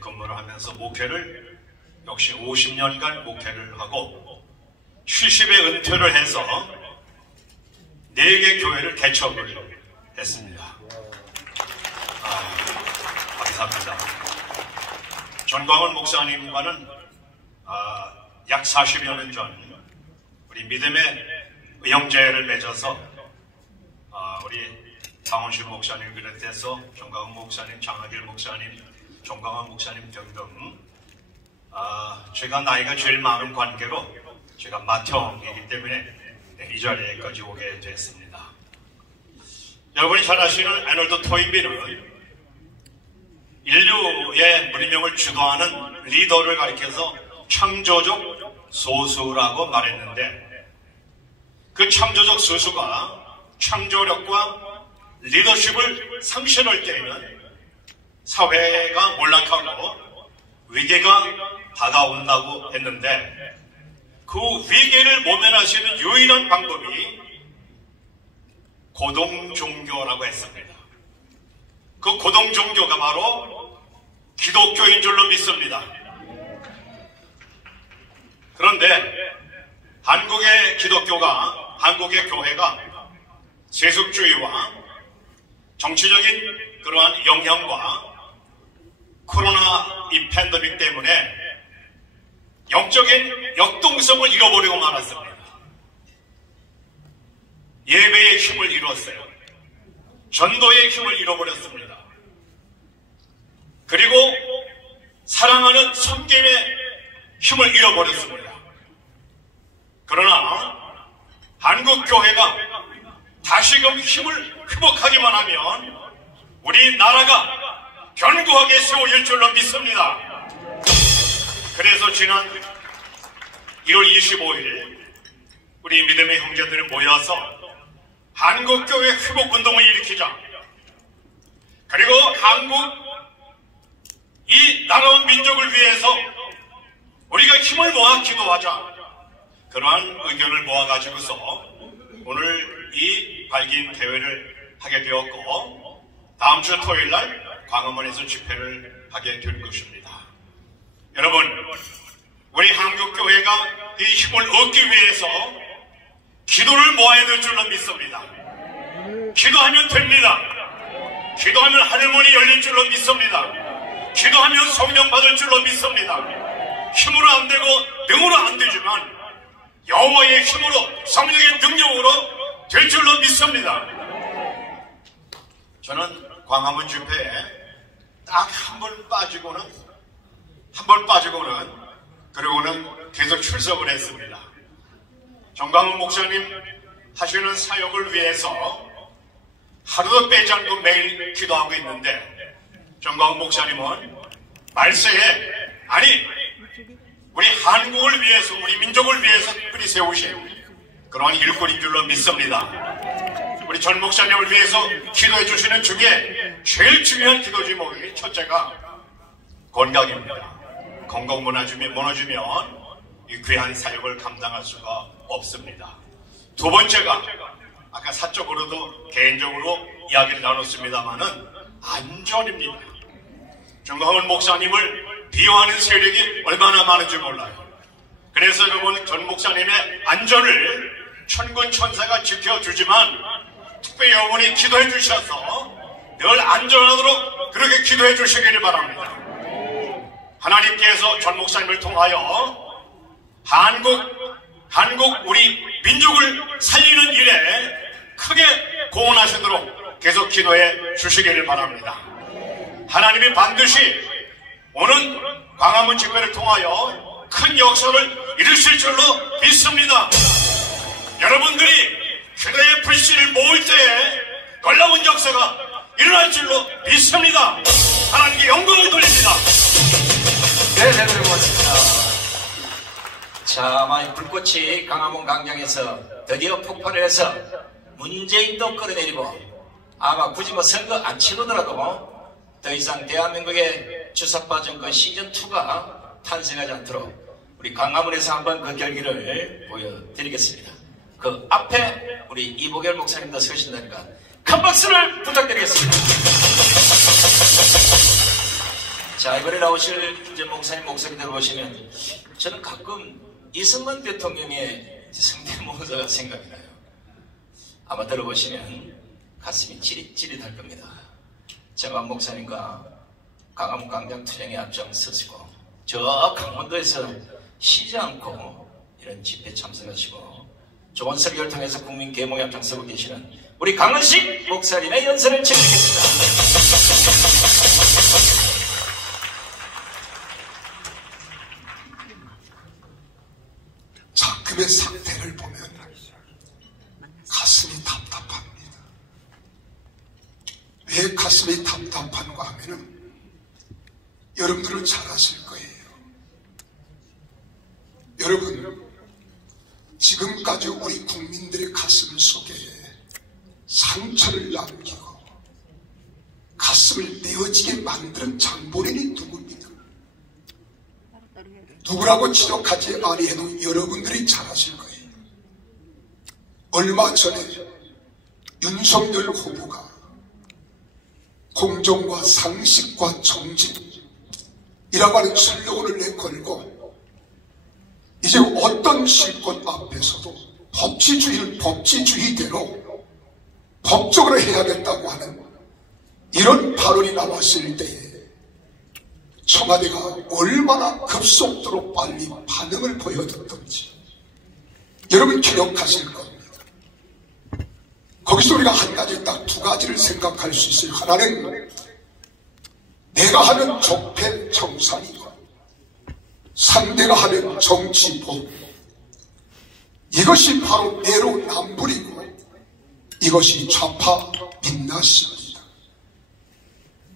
근무를 하면서 목회를 역시 50년간 목회를 하고 70에 은퇴를 해서 4개 교회를 개척을 했습니다. 감사합니다. 전광훈 목사님과는 약 40여 년 전 우리 믿음의 의형제를 맺어서 우리 강원식 목사님 비롯해서 전광훈 목사님, 장하길 목사님, 전광훈 목사님 등등 제가 나이가 제일 많은 관계로 제가 맏형이기 때문에 이 자리에까지 오게 됐습니다. 여러분이 잘 아시는 애널드 토인비는 인류의 문명을 주도하는 리더를 가리켜서 창조적 소수라고 말했는데 그 창조적 소수가 창조력과 리더십을 상실할 때에는 사회가 몰락하고 위기가 다가온다고 했는데 그 위기를 모면하시는 유일한 방법이 고동종교라고 했습니다. 그 고동종교가 바로 기독교인 줄로 믿습니다. 그런데 한국의 기독교가, 한국의 교회가 세속주의와 정치적인 그러한 영향과 코로나 이 팬데믹 때문에 영적인 역동성을 잃어버리고 말았습니다. 예배의 힘을 잃었어요. 전도의 힘을 잃어버렸습니다. 그리고 사랑하는 섬김의 힘을 잃어버렸습니다. 그러나 한국교회가 다시금 힘을 회복하기만 하면 우리 나라가 견고하게 세워질 줄로 믿습니다. 그래서 지난 1월 25일 우리 믿음의 형제들이 모여서 한국교회 회복운동을 일으키자. 그리고 이 나라와 민족을 위해서 우리가 힘을 모아 기도하자. 그러한 의견을 모아가지고서 오늘 이 발기인 대회를 하게 되었고 다음 주 토요일날 광화문에서 집회를 하게 될 것입니다. 여러분, 우리 한국교회가 이 힘을 얻기 위해서 기도를 모아야 될 줄로 믿습니다. 기도하면 됩니다. 기도하면 하늘문이 열릴 줄로 믿습니다. 기도하면 성령 받을 줄로 믿습니다. 힘으로 안 되고 능으로 안 되지만 여호와의 힘으로 성령의 능력으로 될 줄로 믿습니다. 저는 광화문 집회에 딱 한 번 빠지고는 그리고는 계속 출석을 했습니다. 정광훈 목사님 하시는 사역을 위해서 하루도 빼지 않고 매일 기도하고 있는데 정광훈 목사님은 말세에 우리 한국을 위해서 우리 민족을 위해서 특별히 세우신 그런 일꾼인 줄로 믿습니다. 우리 전 목사님을 위해서 기도해 주시는 중에 제일 중요한 기도 제목이 첫째가 건강입니다. 건강 무너지면 이 귀한 사역을 감당할 수가 없습니다. 두 번째가 아까 사적으로도 개인적으로 이야기를 나눴습니다마는 안전입니다. 정광훈 목사님을 비호하는 세력이 얼마나 많은지 몰라요. 그래서 여러분 전 목사님의 안전을 천군 천사가 지켜주지만 특별히 여러분이 기도해 주셔서 늘 안전하도록 그렇게 기도해 주시기를 바랍니다. 하나님께서 전 목사님을 통하여 한국 우리 민족을 살리는 일에 크게 공헌하시도록 계속 기도해 주시기를 바랍니다. 하나님이 반드시 오는 광화문 집회를 통하여 큰 역사를 이루실 줄로 믿습니다. 여러분들이 기도의 불씨를 모을 때에 놀라운 역사가 일어날 줄로 믿습니다. 하나님께 영광을 돌립니다. 네, 잘 들어보겠습니다. 자, 불꽃이 광화문 광장에서 드디어 폭발을 해서 문재인도 끌어내리고 아마 굳이 선거 안 치르더라도 더 이상 대한민국의 주사파 정권 시즌2가 탄생하지 않도록 우리 광화문에서 한번 그 결기를 보여드리겠습니다. 그 앞에 우리 이보결 목사님도 서신다니까 큰 박수를 부탁드리겠습니다. 자, 이번에 나오실 이제 목사님 목소리 들어보시면 저는 가끔 이승만 대통령의 성대모사가 생각이 나요. 아마 들어보시면 가슴이 찌릿찌릿할 겁니다. 정광훈 목사님과 광화문 광장 투쟁에 앞장서시고 저 강원도에서 쉬지 않고 이런 집회 참석하시고 좋은 설교를 통해서 국민 계몽에 앞장서고 계시는 우리 강은식 목사님의 연설을 청하겠습니다. 자금의 상태를 보면 가슴이 답답합니다. 왜 가슴이 답답한가 하면은 여러분들은 잘 아실 거예요. 여러분, 지금까지 우리 국민들의 가슴 속에 상처를 남기고 가슴을 메어지게 만드는 장본인이 누굽니까? 누구라고 지적하지 아니해도 여러분들이 잘 아실 거예요. 얼마 전에 윤석열 후보가 공정과 상식과 정직이라고 하는 슬로건을 내걸고 이제 어떤 실권 앞에서도 법치주의를 법치주의대로 법적으로 해야겠다고 하는 이런 발언이 나왔을 때에 청와대가 얼마나 급속도로 빨리 반응을 보여줬던지 여러분 기억하실 겁니다. 거기서 우리가 한 가지 딱 두 가지를 생각할 수 있어요. 하나는 내가 하는 적폐청산이고 상대가 하는 정치법, 이것이 바로 내로남불이고 이것이 좌파 민낯입니다.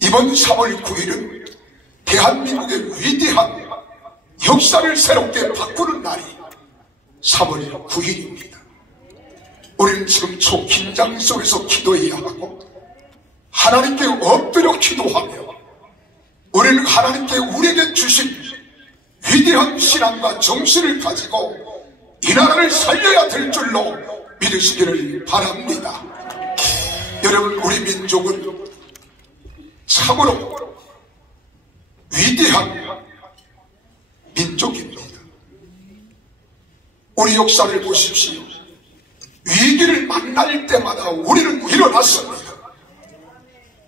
이번 3월 9일은 대한민국의 위대한 역사를 새롭게 바꾸는 날이 3월 9일입니다. 우리는 지금 초긴장 속에서 기도해야 하고 하나님께 엎드려 기도하며 우리는 하나님께 우리에게 주신 위대한 신앙과 정신을 가지고 이 나라를 살려야 될 줄로 믿으시기를 바랍니다. 여러분, 우리 민족은 참으로 위대한 민족입니다. 우리 역사를 보십시오. 위기를 만날 때마다 우리는 일어났습니다.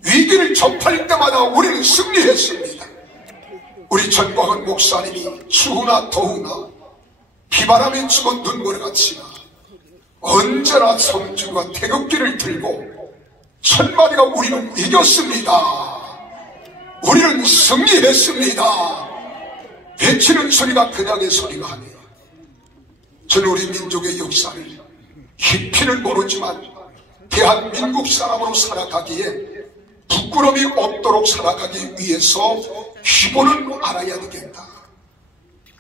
위기를 접할 때마다 우리는 승리했습니다. 우리 전광훈 목사님이 추우나 더우나 비바람이 치고 눈보라가 치나 언제나 성주와 태극기를 들고 천마디가 우리는 이겼습니다. 우리는 승리했습니다. 외치는 소리가 그냥의 소리가 아니에요. 저는 우리 민족의 역사를 깊이는 모르지만 대한민국 사람으로 살아가기에 부끄러움이 없도록 살아가기 위해서 기본은 알아야 되겠다.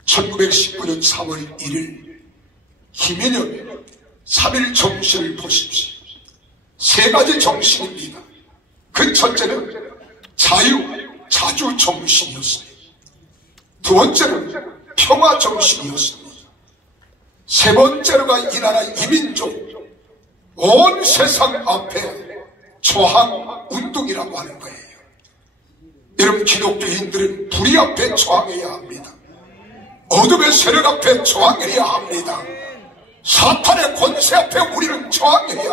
1919년 3월 1일 김인영 3.1 정신을 보십시오. 세 가지 정신입니다. 그 첫째는 자주 정신이었어요. 두 번째는 평화 정신이었습니다. 세 번째로가 이 나라 이민족 온 세상 앞에 저항 운동이라고 하는 거예요. 여러분, 기독교인들은 불의 앞에 저항해야 합니다. 어둠의 세력 앞에 저항해야 합니다. 사탄의 권세 앞에 우리는 저항해야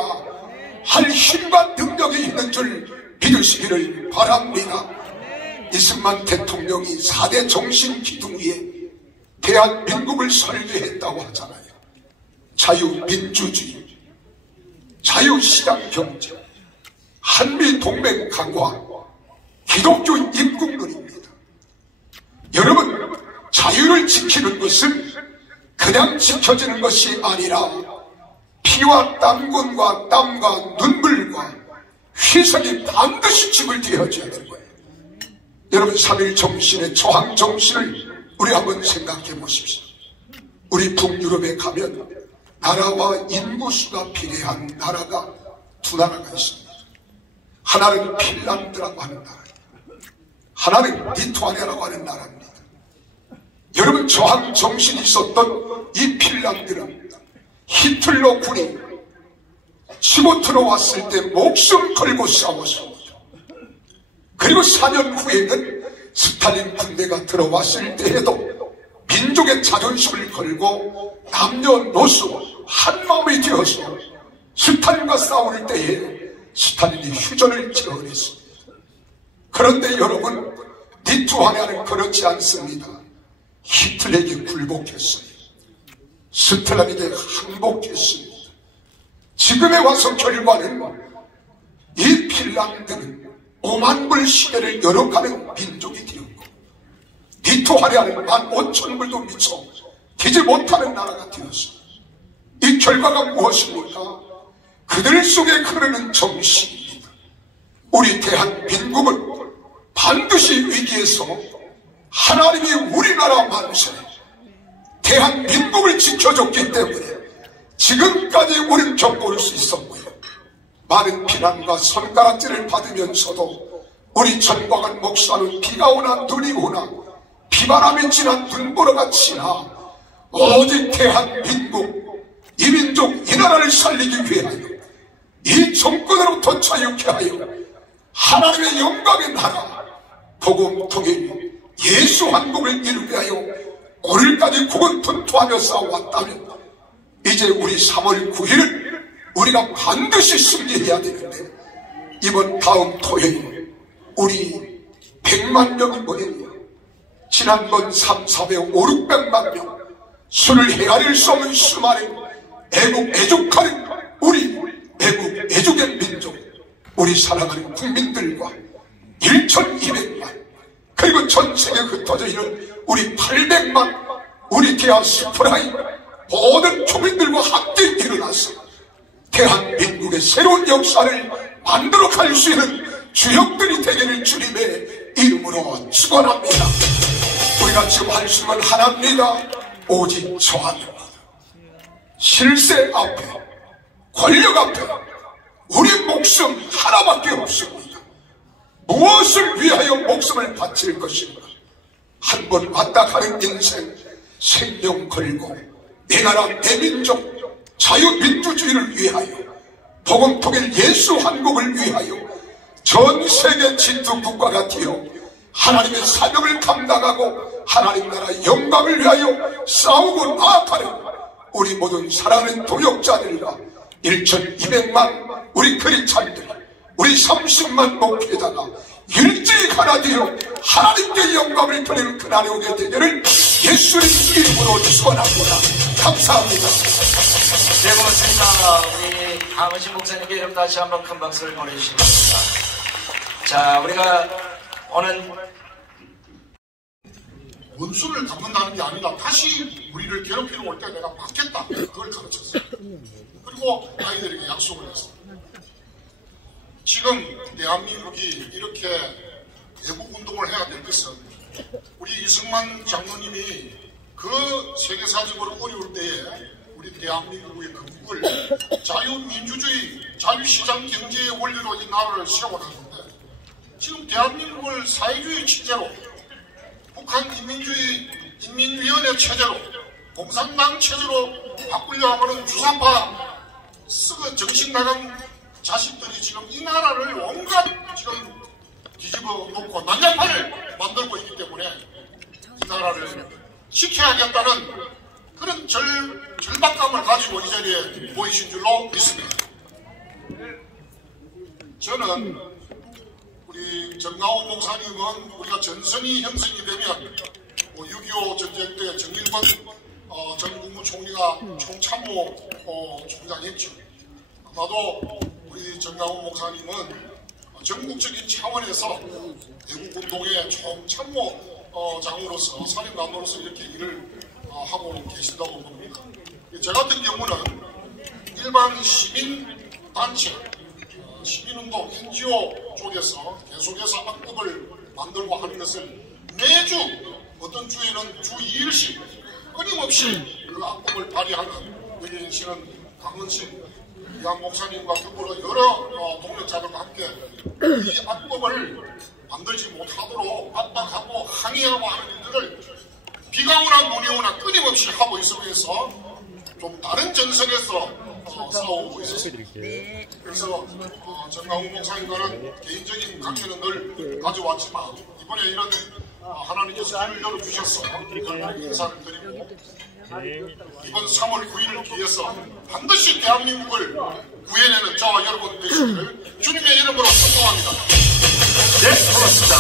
할 힘과 능력이 있는 줄 믿으시기를 바랍니다. 이승만 대통령이 4대 정신 기둥 위에 대한민국을 설계했다고 하잖아요. 자유민주주의, 자유시장경제, 한미동맹 강화, 기독교 입국론입니다. 여러분, 자유를 지키는 것은 그냥 지켜지는 것이 아니라 피와 땀과 눈물과 희생이 반드시 지불되어져야 되는 거예요. 여러분, 3.1 정신의 저항 정신을 우리 한번 생각해 보십시오. 우리 북유럽에 가면 나라와 인구수가 비례한 나라가 두 나라가 있습니다. 하나는 핀란드라고 하는 나라입니다. 하나는 리투아니아라고 하는 나라입니다. 여러분, 저항 정신이 있었던 이 핀란드는 히틀러 군이 치고 들어왔을 때 목숨 걸고 싸웠습니다. 그리고 4년 후에는 스탈린 군대가 들어왔을 때에도 민족의 자존심을 걸고 남녀노소 한마음이 되어서 스탈린과 싸울 때에 스탈린이 휴전을 제언했습니다. 그런데 여러분, 리투아니아는 그렇지 않습니다. 히틀러에게 굴복했어요. 스탈린에게 항복했습니다. 지금에 와서 결과는 이 핀란드는 5만 불 시대를 열어가는 민족이 되었고 리투아니아는 15,000불도 미쳐 되지 못하는 나라가 되었습니다. 이 결과가 무엇입니까? 그들 속에 흐르는 정신입니다. 우리 대한민국은 반드시 위기에서 하나님이 우리나라 만세, 대한민국을 지켜줬기 때문에 지금까지 우리는 겪을 수 있었고요. 많은 비난과 손가락질을 받으면서도 우리 전광훈 목사는 비가 오나 눈이 오나 비바람이 지나 눈보라가 치나 오직 대한민국, 이민족, 이 나라를 살리기 위하여 이 정권으로부터 자유케 하여 하나님의 영광의 나라, 복음 통일, 예수 한국을 이루게 하여 오늘까지 국은 분투하며 싸워왔다면 이제 우리 3월 9일은 우리가 반드시 승리해야 되는데 이번 다음 토요일 우리 100만 명이 모여요. 지난번 3, 400, 5, 600만 명 술을 헤아릴 수 없는 수많은 애국하는 우리 애국의 민족, 우리 사랑하는 국민들과 1,200만 그리고 전 세계에 흩어져 있는 우리 800만 우리 디아스포라의 모든 주민들과 함께 일어나서 대한민국의 새로운 역사를 만들어 갈 수 있는 주역들이 되기를 주님의 이름으로 축원합니다. 우리가 지금 할 수 있는 하나입니다. 오직 저 하나입니다. 실세 앞에, 권력 앞에 우리 목숨 하나밖에 없습니다. 무엇을 위하여 목숨을 바칠 것인가? 한 번 왔다 가는 인생, 생명 걸고 내 나라 내 민족 자유민주주의를 위하여, 복음 통일 예수 한국을 위하여 전 세계 진두 국가가 되어 하나님의 사명을 감당하고 하나님 나라 영광을 위하여 싸우고 나아가는 우리 모든 사랑하는 동역자들과 1200만 우리 크리스찬들, 우리 30만 목회자가 일제히 하나 되어 하나님께 영광을 돌리는 그날이 오게 되기를 예수님 이름으로 축원합니다. 감사합니다. 네, 고맙습니다. 우리 강은신 목사님께 이름 다시 한번 큰 박수를 보내주시기 바랍니다. 자, 우리가 오늘 원수를 갚는다는 게 아니라 다시 우리를 괴롭히러 올 때 내가 막겠다, 그걸 가르쳤어요. 그리고 아이들에게 약속을 했어요. 지금 대한민국이 이렇게 애국운동을 해야 될 것은 우리 이승만 장로님이 그 세계사적으로 어려울 때에 우리 대한민국의 건국을 자유민주주의, 자유시장 경제의 원리로 이 나라를 세워놨는데, 지금 대한민국을 사회주의 체제로, 북한 인민위원회 체제로, 공산당 체제로 바꾸려고 하는 주사파 썩어 정신 나간 자식들이 지금 이 나라를 온갖 지금 뒤집어 놓고 난장판을 만들고 있기 때문에 이 나라를 지켜야겠다는 그런 절박감을 가지고 이 자리에 모이신 줄로 믿습니다. 저는 우리 정가훈 목사님은 우리가 전선이 형성이 되면 6.25 전쟁 때 정일권 전 국무총리가 총참모 총장했죠. 아마도 우리 정가훈 목사님은 전국적인 차원에서 애국운동의 총참모장으로서, 사령관으로서 이렇게 일을 하고 계신다고 봅니다. 저 같은 경우는 일반 시민단체, 시민운동, NGO 쪽에서 계속해서 악법을 만들고 하는 것을 매주 어떤 주에는 주 2일씩 끊임없이 그 악법을 발휘하는, 여기 계시는 강은신 양 목사님과 더불어 여러 동력자들과 함께 이 악법을 만들지 못하도록 압박하고 항의하고 하는 일들을 비가 오나 눈이 오나 끊임없이 하고 있으면서 좀 다른 전선에서 싸우고 있었습니다. 그래서 정가훈 목사님과는 개인적인 관계는 늘 가져왔지만 이번에 이런 하나님께서 길을 열어주셔서 여러분 인사를 드리고, 이번 3월 9일을 기해서 반드시 대한민국을 구해내는 저와 여러분 되시기를 주님의 이름으로 선포합니다. 네, 고맙습니다.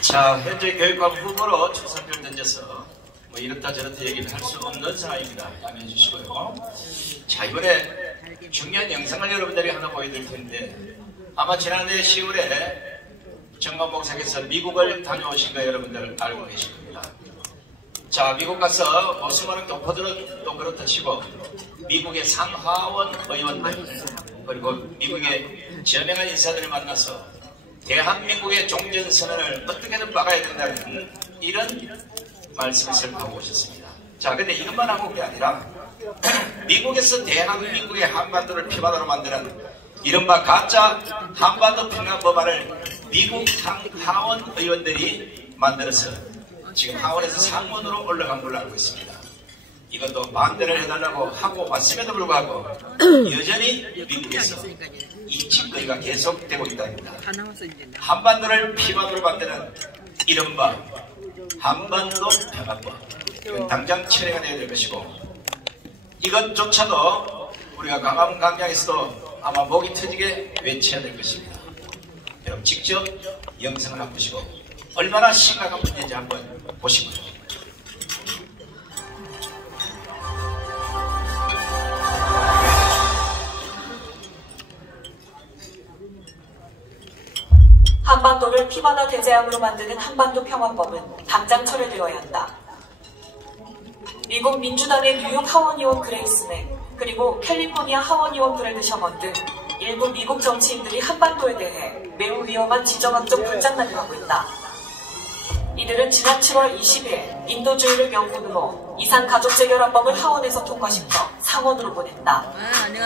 자, 현재 교육감 후보로 초선표를 던져서 뭐 이렇다 저렇다 얘기를 할 수 없는 상황입니다. 양해해 주시고요. 자, 이번에 중요한 영상을 여러분들이 하나 보여드릴 텐데, 아마 지난해 10월에 정관 목사께서 미국을 다녀오신 거 여러분들 알고 계실 겁니다. 자, 미국 가서 뭐 수많은 교포들은 또 그렇다 치고 미국의 상하원 의원들, 그리고 미국의 저명한 인사들을 만나서 대한민국의 종전선언을 어떻게든 막아야 된다는 이런 말씀을 하고 오셨습니다. 자, 근데 이것만 하고 그게 아니라 미국에서 대한민국의 한반도를 피바다로 만드는 이른바 가짜 한반도 평화 법안을 미국 하원 의원들이 만들어서 지금 하원에서 상원으로 올라간 걸로 알고 있습니다. 이것도 반대를 해달라고 하고 왔음에도 불구하고 여전히 미국에서 이 짓거리가 계속되고 있답니다. 한반도를 피바다로 만드는 이른바 한반도 평화법, 이건 당장 철회가 되어야 될 것이고, 이것조차도 우리가 강화문 광장에서도 아마 목이 터지게 외쳐야 될 것입니다. 여러분 직접 영상을 한번 보시고 얼마나 심각한 문제인지 한번 보시고요. 한반도를 한반도를 피바다 대재앙으로 만드는 한반도 평화법은 당장 철회되어야 한다. 미국 민주당의 뉴욕 하원의원 그레이스맥, 그리고 캘리포니아 하원의원 브래드 셔먼 등 일부 미국 정치인들이 한반도에 대해 매우 위험한 지정학적 불장난을 하고 있다. 이들은 지난 7월 20일 인도주의를 명분으로 이산가족재결합법을 하원에서 통과시켜 상원으로 보냈다.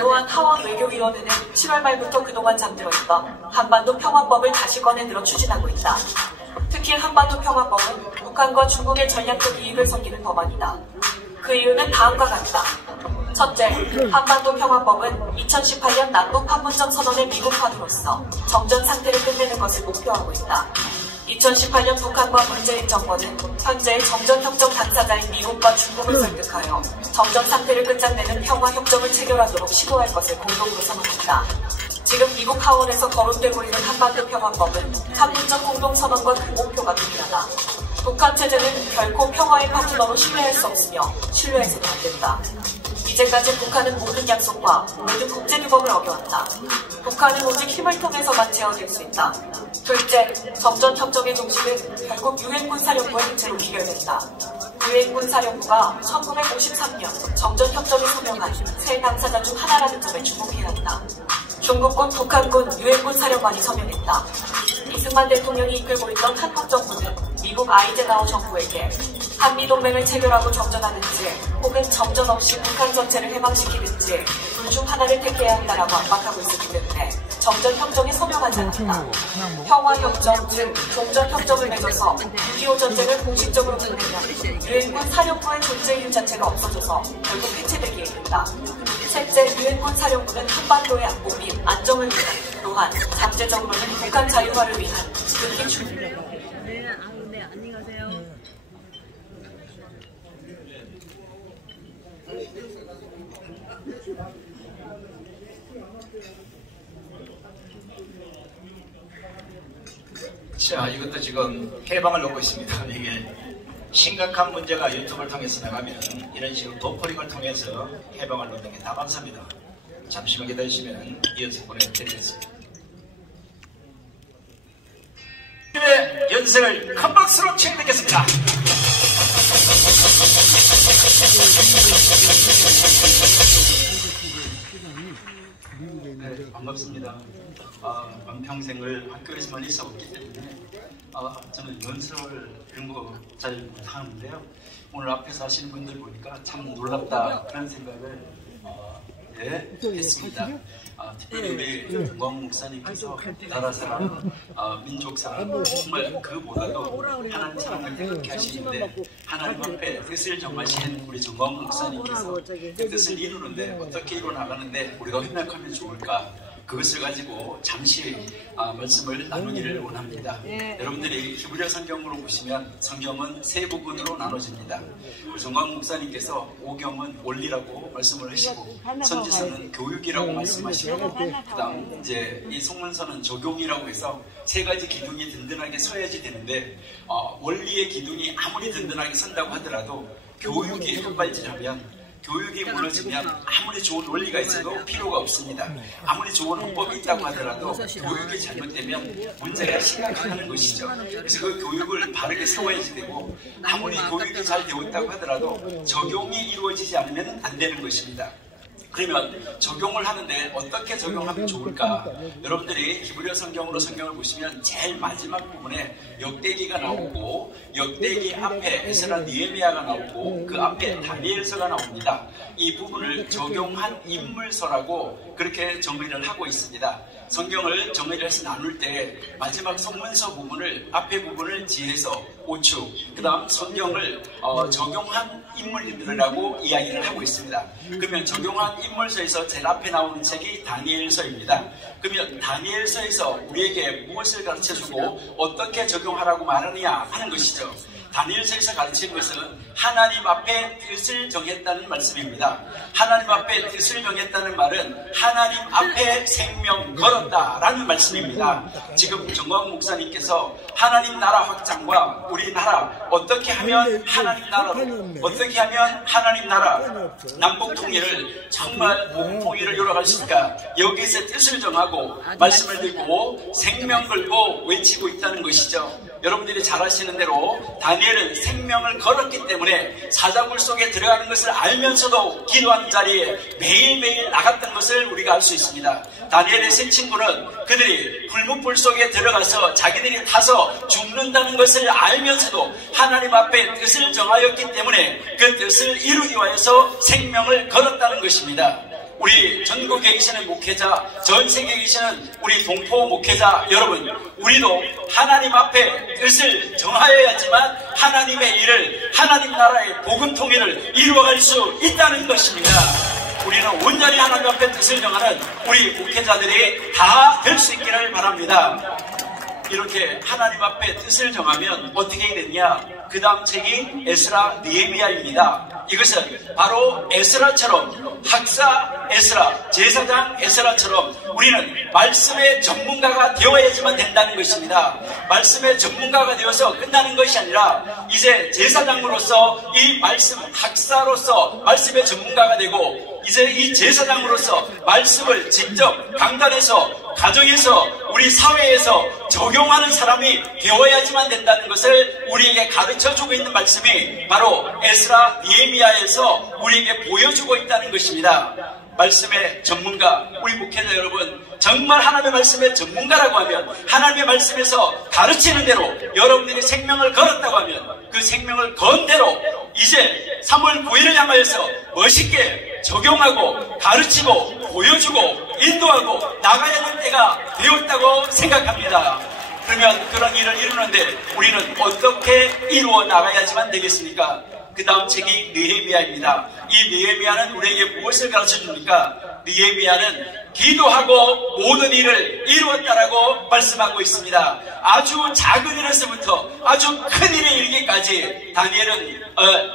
또한 하원 외교위원회는 7월 말부터 그동안 잠들어 있던 한반도 평화법을 다시 꺼내들어 추진하고 있다. 특히 한반도 평화법은 북한과 중국의 전략적 이익을 섬기는 법안이다. 그 이유는 다음과 같다. 첫째, 한반도 평화법은 2018년 남북 판문점 선언의 미국화로서 정전 상태를 끝내는 것을 목표하고 있다. 2018년 북한과 문재인 정권은 현재의 정전협정 당사자인 미국과 중국을 설득하여 정전 상태를 끝장내는 평화협정을 체결하도록 시도할 것을 공동으로 선언했다. 지금 미국 하원에서 거론되고 있는 한반도 평화법은 판문점 공동선언과 그 목표가 동일하다. 북한 체제는 결코 평화의 파트너로 신뢰할 수 없으며 신뢰해서도 안 된다. 이제까지 북한은 모든 약속과 모든 국제규범을 어겨왔다. 북한은 오직 힘을 통해서만 제어될 수 있다. 둘째, 정전협정의 종식은 결국 유엔군 사령부의 행태로 비결된다. 유엔군 사령부가 1953년 정전협정을 서명한 세 당사자 중 하나라는 점에 주목해야 한다. 중국군, 북한군, 유엔군 사령관이 서명했다. 이승만 대통령이 이끌고 있던 한국 정부는 미국 아이젠하워 정부에게 한미동맹을 체결하고 정전하든지 혹은 정전 없이 북한 전체를 해방시키든지 둘 중 하나를 택해야 한다라고 압박하고 있었기 때문에 정전협정에 서명하지 않았다. 평화협정, 즉 종전협정을 맺어서 6.25 전쟁을 공식적으로 끝내면 유엔군 사령부의 존재 이유 자체가 없어져서 결국 해체되기에 이른다. 셋째, 유엔군 사령부는 한반도의 안보 및 안정을 위한, 또한 잠재적으로는 북한 자유화를 위한 극히 중요한 안녕히 가세요. 자, 이것도 지금 해방을 놓고 있습니다. 이게 심각한 문제가 유튜브를 통해서 나가면 이런 식으로 도포링을 통해서 해방을 놓는 게 다반사입니다. 잠시만 기다리시면 이어서 보내드리겠습니다. 연설을 큰 박수로 청해듣겠습니다. 네, 반갑습니다. 반평생을 학교에서만 있어왔기 때문에 저는 연설을 이런 거 잘 못하는데요. 오늘 앞에서 하시는 분들 보니까 참 놀랍다 그런 생각을 했습니다. 특별히 우리 정광훈 목사님께서 나라 사랑, 민족 사랑, 정말 그보다도 하나님 사랑을 그렇게 하시는데 하나님 앞에 뜻을 정하신 우리 정광훈 목사님께서 그 뜻을 이루는데 어떻게 이루어나가는데 우리가 협력하면 좋을까? 그것을 가지고 잠시 말씀을 나누기를 원합니다. 여러분들이 히브리어 성경으로 보시면 성경은 세 부분으로 나눠집니다. 정광훈 목사님께서 오경은 원리라고 말씀을 하시고 선지서는 교육이라고 말씀하시고 그다음 이제 이 송문서는 적용이라고 해서 세 가지 기둥이 든든하게 서야지 되는데 원리의 기둥이 아무리 든든하게 선다고 하더라도 교육이 헛발질하면 교육이 무너지면 아무리 좋은 원리가 있어도 필요가 없습니다. 아무리 좋은 헌법이 있다고 하더라도 교육이 잘못되면 문제가 심각하다는 것이죠. 그래서 그 교육을 바르게 세워야지 되고 아무리 교육이 잘 되어 있다고 하더라도 적용이 이루어지지 않으면 안 되는 것입니다. 그러면 적용을 하는데 어떻게 적용하면 좋을까? 여러분들이 히브리어 성경으로 성경을 보시면 제일 마지막 부분에 역대기가 나오고 역대기 앞에 에스라 느헤미야가 나오고 그 앞에 다니엘서가 나옵니다. 이 부분을 적용한 인물서라고 그렇게 정의를 하고 있습니다. 성경을 정의를 해서 나눌 때 마지막 성문서 부분을 앞에 부분을 지혜서 오축 그 다음 성경을 적용한 인물들이라고 이야기를 하고 있습니다. 그러면 적용한 인물서에서 제일 앞에 나오는 책이 다니엘서입니다. 그러면 다니엘서에서 우리에게 무엇을 가르쳐주고 어떻게 적용하라고 말하느냐 하는 것이죠. 다니엘서에서 가르치는 것은 하나님 앞에 뜻을 정했다는 말씀입니다. 하나님 앞에 뜻을 정했다는 말은 하나님 앞에 생명 걸었다라는 말씀입니다. 지금 정광훈 목사님께서 하나님 나라 확장과 우리나라 어떻게 하면 하나님 나라로, 어떻게 하면 하나님 나라 남북 통일을 정말 통일을 이뤄갈 수 있을까, 여기서 뜻을 정하고 말씀을 듣고 생명 걸고 외치고 있다는 것이죠. 여러분들이 잘 아시는 대로 다니엘은 생명을 걸었기 때문에 사자굴 속에 들어가는 것을 알면서도 기도하는 자리에 매일매일 나갔던 것을 우리가 알 수 있습니다. 다니엘의 세 친구는 그들이 불문불 속에 들어가서 자기들이 타서 죽는다는 것을 알면서도 하나님 앞에 뜻을 정하였기 때문에 그 뜻을 이루기 위해서 생명을 걸었다는 것입니다. 우리 전국에 계시는 목회자, 전 세계에 계시는 우리 동포 목회자 여러분, 우리도 하나님 앞에 뜻을 정하여야지만 하나님의 일을, 하나님 나라의 복음 통일을 이루어갈 수 있다는 것입니다. 우리는 온전히 하나님 앞에 뜻을 정하는 우리 목회자들이 다 될 수 있기를 바랍니다. 이렇게 하나님 앞에 뜻을 정하면 어떻게 해야 되느냐? 그 다음 책이 에스라 느헤미야입니다. 이것은 바로 에스라처럼, 학사 에스라, 제사장 에스라처럼 우리는 말씀의 전문가가 되어야지만 된다는 것입니다. 말씀의 전문가가 되어서 끝나는 것이 아니라 이제 제사장으로서 이 말씀, 학사로서 말씀의 전문가가 되고, 이제 이 제사장으로서 말씀을 직접 강단에서, 가정에서, 우리 사회에서 적용하는 사람이 되어야지만 된다는 것을 우리에게 가르쳐주고 있는 말씀이 바로 에스라 느헤미야에서 우리에게 보여주고 있다는 것입니다. 말씀의 전문가, 우리 목회자 여러분, 정말 하나님의 말씀의 전문가라고 하면 하나님의 말씀에서 가르치는 대로 여러분들이 생명을 걸었다고 하면 그 생명을 건 대로 이제 3월 9일을 향하여서 멋있게 적용하고 가르치고 보여주고 인도하고 나가야 될 때가 되었다고 생각합니다. 그러면 그런 일을 이루는데 우리는 어떻게 이루어 나가야지만 되겠습니까? 그 다음 책이 느헤미야입니다. 이 느헤미야는 우리에게 무엇을 가르쳐 줍니까? 느헤미야는 기도하고 모든 일을 이루었다라고 말씀하고 있습니다. 아주 작은 일에서부터 아주 큰 일에 이르기까지 다니엘은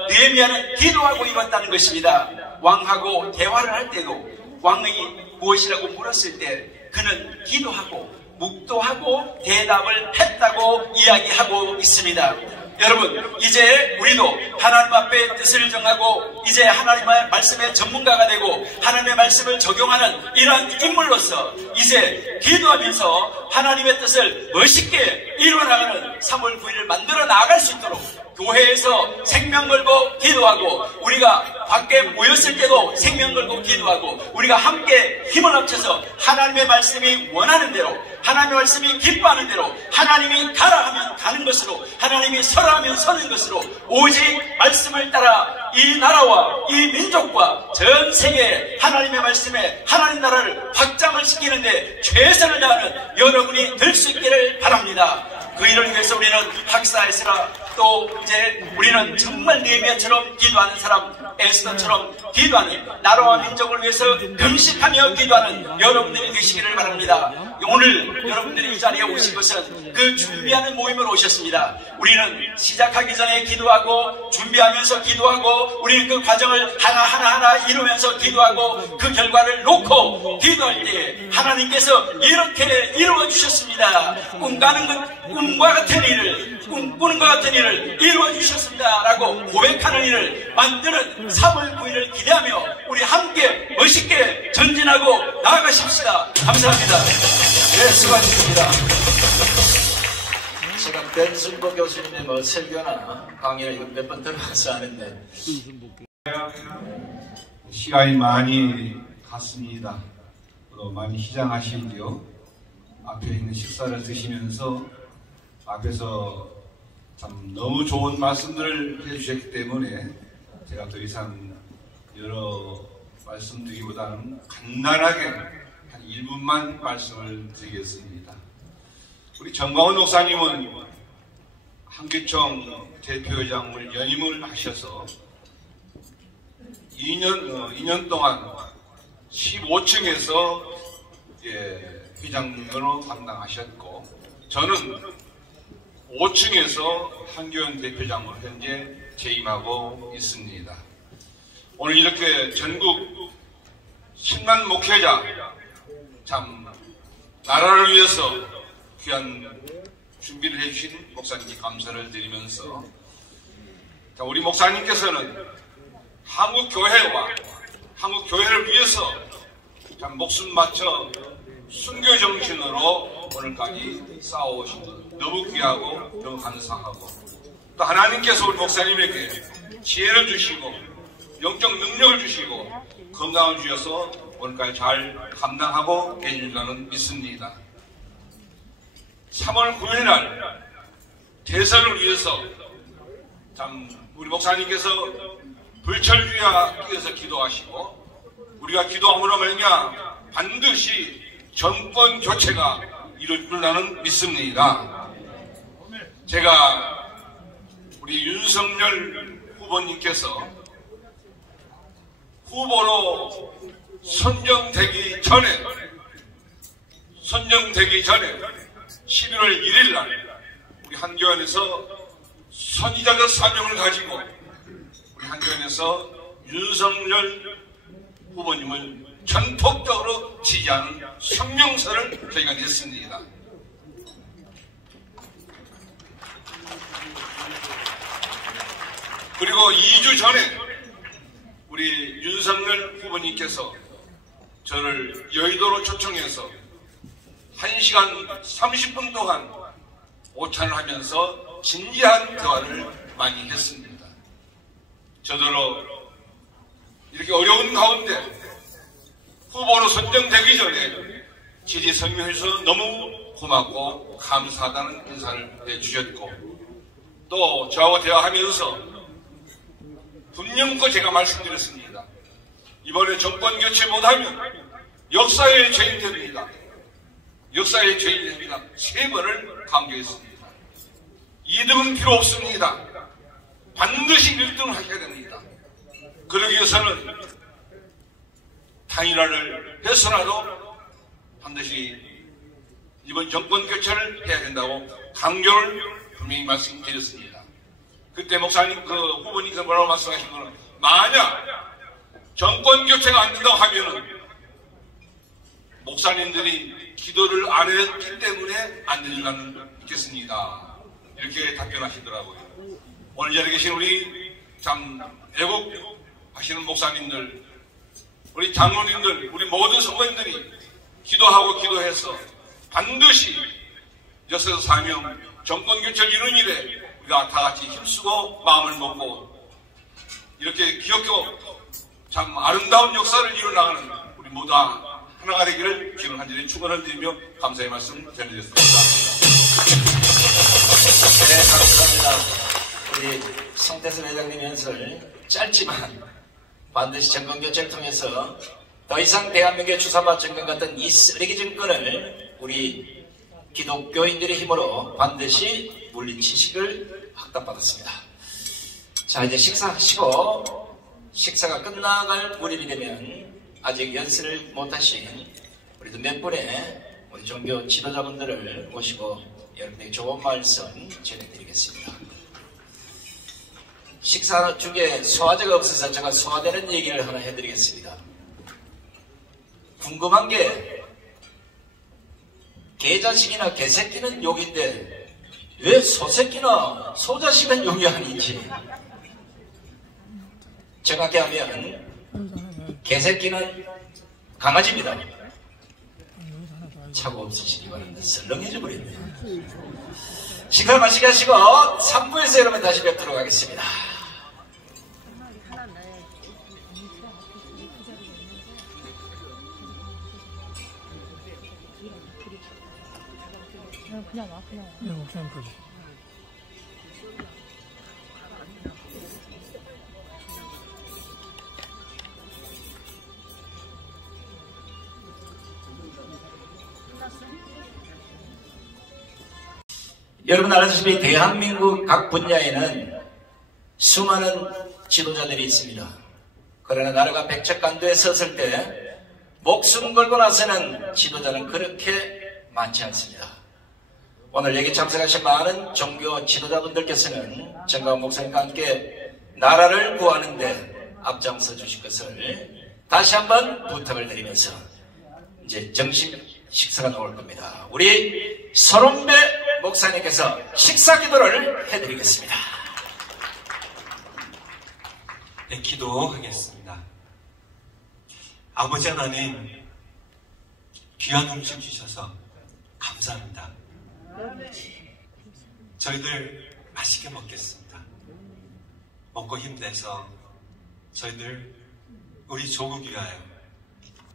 느헤미야는 기도하고 이루었다는 것입니다. 왕하고 대화를 할 때도 왕이 무엇이라고 물었을 때 그는 기도하고 묵도하고 대답을 했다고 이야기하고 있습니다. 여러분, 이제 우리도 하나님 앞에 뜻을 정하고 이제 하나님의 말씀의 전문가가 되고 하나님의 말씀을 적용하는 이러한 인물로서 이제 기도하면서 하나님의 뜻을 멋있게 이루어나가는 3월 9일을 만들어 나갈 수 있도록 교회에서 생명 걸고 기도하고 우리가 밖에 모였을 때도 생명 걸고 기도하고 우리가 함께 힘을 합쳐서 하나님의 말씀이 원하는 대로, 하나님의 말씀이 기뻐하는 대로, 하나님이 가라 하면 가는 것으로, 하나님이 서라 하면 서는 것으로 오직 말씀을 따라 이 나라와 이 민족과 전 세계에 하나님의 말씀에 하나님 나라를 확장을 시키는데 최선을 다하는 여러분이 될 수 있기를 바랍니다. 그 일을 위해서 우리는 학사 에스라, 또 이제 우리는 정말 느헤미야처럼 기도하는 사람, 에스더처럼 기도하는, 나라와 민족을 위해서 금식하며 기도하는 여러분들이 되시기를 바랍니다. 오늘 여러분들이 이 자리에 오신 것은 그 준비하는 모임으로 오셨습니다. 우리는 시작하기 전에 기도하고 준비하면서 기도하고 우리는 그 과정을 하나하나 이루면서 기도하고 그 결과를 놓고 기도할 때 하나님께서 이렇게 이루어 주셨습니다. 꿈과 같은 일을, 꿈꾸는 것 같은 일을 이루어 주셨습니다 라고 고백하는 일을 만드는 3월 9일을 기대하며 우리 함께 멋있게 전진하고 나아가십시다. 감사합니다. 네, 수고하셨습니다. 제가 변순보 교수님의 설교나 강의를 몇 번 들어가서 하는데 시간이 많이 갔습니다. 또 많이 시장하시고요. 앞에 있는 식사를 드시면서 앞에서 참 너무 좋은 말씀들을 해주셨기 때문에 제가 더 이상 여러 말씀드리기보다는 간단하게 한 1분만 말씀을 드리겠습니다. 우리 정광훈 목사님은 한교총 대표회장을 연임을 하셔서 2년 동안 15층에서 회장으로 담당하셨고, 저는 5층에서 한교연 대표장으로 현재 재임하고 있습니다. 오늘 이렇게 전국 10만 목회자, 참 나라를 위해서 귀한 준비를 해주신 목사님께 감사를 드리면서, 우리 목사님께서는 한국 교회와 한국 교회를 위해서 참 목숨 바쳐 순교 정신으로 오늘까지 싸워오신 것 너무 귀하고 너무 감사하고, 또 하나님께서 우리 목사님에게 지혜를 주시고 영적 능력을 주시고 건강을 주셔서 오늘까지 잘 감당하고 계시리라는 믿습니다. 3월 9일 날 대선을 위해서 참 우리 목사님께서 불철주야 위해서 기도하시고, 우리가 기도함으로 말미암아 반드시 정권 교체가 이루어지리라는 믿습니다. 제가 우리 윤석열 후보님께서 후보로 선정되기 전에 11월 1일 날 우리 한교안에서 선지자적 사명을 가지고 우리 한교안에서 윤석열 후보님을 전폭적으로 지지하는 성명서를 저희가 냈습니다. 그리고 2주 전에 우리 윤석열 후보님께서 저를 여의도로 초청해서 1시간 30분 동안 오찬을 하면서 진지한 대화를 많이 했습니다. 저더러 이렇게 어려운 가운데 후보로 선정되기 전에 지지 설명해주셔서 너무 고맙고 감사하다는 인사를 해주셨고, 또 저하고 대화하면서 분명코 제가 말씀드렸습니다. 이번에 정권 교체 못하면 역사의 죄인 됩니다. 역사의 죄인이 됩니다. 3번을 강조했습니다. 2등은 필요 없습니다. 반드시 1등을 하셔야 됩니다. 그러기 위해서는 단일화를 해서라도 반드시 이번 정권 교체를 해야 된다고 강조를 분명히 말씀드렸습니다. 그때 목사님, 후보님께서 뭐라고 말씀하신 거는, 만약 정권 교체가 안 된다고 하면은 목사님들이 기도를 안 했기 때문에 안 되리라는 믿겠습니다. 이렇게 답변하시더라고요. 오늘 자리에 계신 우리 참 애국하시는 목사님들, 우리 장로님들, 우리 모든 성도님들이 기도하고 기도해서 반드시 역사적 사명, 정권 교체를 이룬 일에 우리가 다 같이 힘쓰고 마음을 먹고 이렇게 기억하고 참 아름다운 역사를 이뤄나가는 우리 모두 하나가 되기를 기원 간절히 축원을 드리며 감사의 말씀 전해드렸습니다. 네, 감사합니다. 우리 성태선 회장님 연설 짧지만 반드시 정권교체를 통해서 더 이상 대한민국의 주사파 정권 같은 이 쓰레기 정권을 우리 기독교인들의 힘으로 반드시 물리치시길 확답받았습니다. 자, 이제 식사하시고 식사가 끝나갈 무렵이 되면 아직 연설을 못하신 우리도 몇 분의 우리 종교 지도자분들을 모시고 여러분에게 좋은 말씀 전해드리겠습니다. 식사 중에 소화제가 없어서 제가 소화되는 얘기를 하나 해드리겠습니다. 궁금한 게 개자식이나 개새끼는 욕인데 왜 소새끼나 소자식은 욕이 아닌지 정확히 하면 개새끼는 강아지입니다. 차고 없으시기 바랍니다. 썰렁해져 버렸네요. 식사 맛있게 하시고 3부에서 여러분 다시 뵙도록 하겠습니다. 그냥 와, 그냥 와. 네, 그냥 보지. 여러분 알다시피 대한민국 각 분야에는 수많은 지도자들이 있습니다. 그러나 나라가 백척간도에 섰을 때 목숨 걸고 나서는 지도자는 그렇게 많지 않습니다. 오늘 여기 참석하신 많은 종교 지도자분들께서는 정광훈 목사님과 함께 나라를 구하는데 앞장서 주실 것을 다시 한번 부탁을 드리면서 이제 정식 식사가 나올 겁니다. 우리 서론배 목사님께서 식사 기도를 해드리겠습니다. 네, 기도하겠습니다. 아버지 하나님, 귀한 음식 주셔서 감사합니다. 저희들 맛있게 먹겠습니다. 먹고 힘내서 저희들 우리 조국 위하여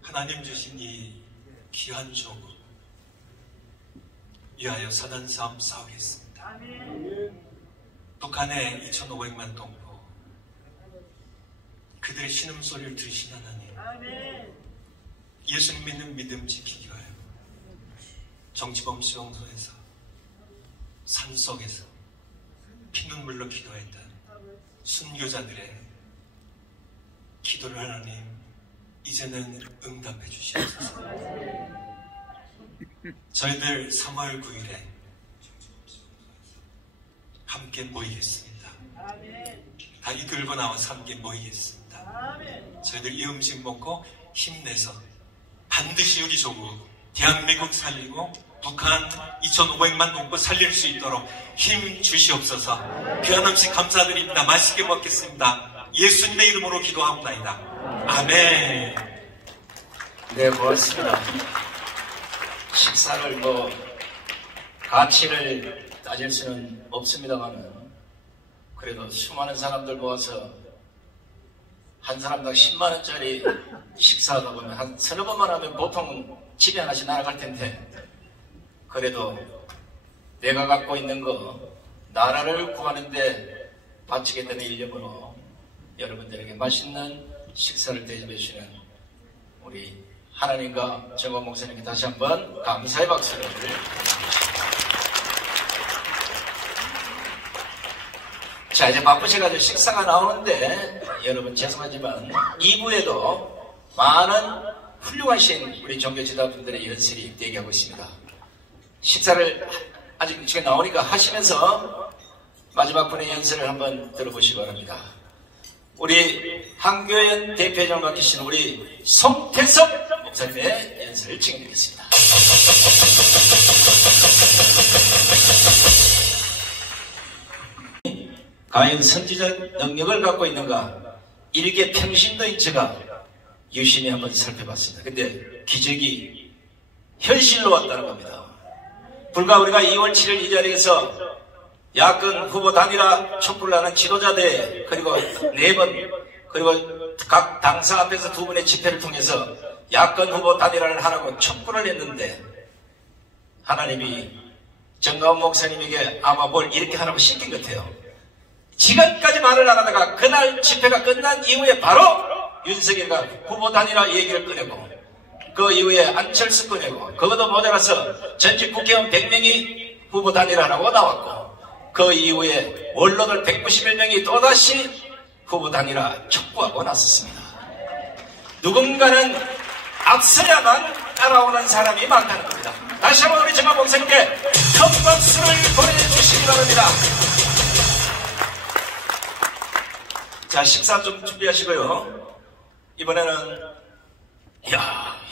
하나님 주신 이 귀한 조국 위하여 선한 싸움 싸우겠습니다. 북한의 2,500만 동포 그들의 신음소리를 들으신 하나님, 예수님 믿는 믿음 지키기 위하여 정치범 수용소에서 산속에서 피눈물로 기도했던 순교자들의 기도를 하나님 이제는 응답해 주시옵소서. 저희들 3월 9일에 함께 모이겠습니다. 다 이끌고 나와서 함께 모이겠습니다. 저희들 이 음식 먹고 힘내서 반드시 우리 조국 대한민국 살리고 북한 2,500만 동포 살릴 수 있도록 힘 주시옵소서. 귀한 음식 감사드립니다. 맛있게 먹겠습니다. 예수님의 이름으로 기도하옵나이다. 아멘. 네, 고맙습니다. 식사를 가치를 따질 수는 없습니다만은 그래도 수많은 사람들 모아서 한 사람당 10만원짜리 식사하다 보면 한 서너 번만 하면 보통 집에 하나씩 날아갈 텐데, 그래도 내가 갖고 있는 거 나라를 구하는데 바치겠다는 일념으로 여러분들에게 맛있는 식사를 대접해 주시는 우리 하나님과 정광훈 목사님께 다시 한번 감사의 박수를 자, 이제 바쁘셔가지고 식사가 나오는데 여러분 죄송하지만 2부에도 많은 훌륭하신 우리 종교 지도자분들의 연설이 대기하고 있습니다. 식사를 아직 지금 나오니까 하시면서 마지막 분의 연설을 한번 들어보시기 바랍니다. 우리 한교연 대표장을 맡으신 우리 송태섭 목사님의 연설을 진행하겠습니다. 과연 선지적 능력을 갖고 있는가? 일개 평신도인 제가 유심히 한번 살펴봤습니다. 근데 기적이 현실로 왔다는 겁니다. 불과 우리가 2월 7일 이 자리에서 야권 후보 단일화 촉구를 하는 지도자대 그리고 4번 그리고 각 당사 앞에서 2번의 집회를 통해서 야권 후보 단일화를 하라고 촉구를 했는데 하나님이 정광훈 목사님에게 아마 뭘 이렇게 하라고 시킨 것 같아요. 지금까지 말을 안 하다가 그날 집회가 끝난 이후에 바로 윤석열이가 후보 단일화 얘기를 꺼내고 그 이후에 안철수 꺼내고 그것도 모자라서 전직 국회의원 100명이 후보 단일화라고 나왔고 그 이후에 원로들 191명이 또다시 후보 단일화 촉구하고 나섰습니다. 누군가는 앞서야만 따라오는 사람이 많다는 겁니다. 다시 한번 우리 정광훈 목사님께 큰 박수를 보내주시기 바랍니다. 자, 식사 좀 준비하시고요. 이번에는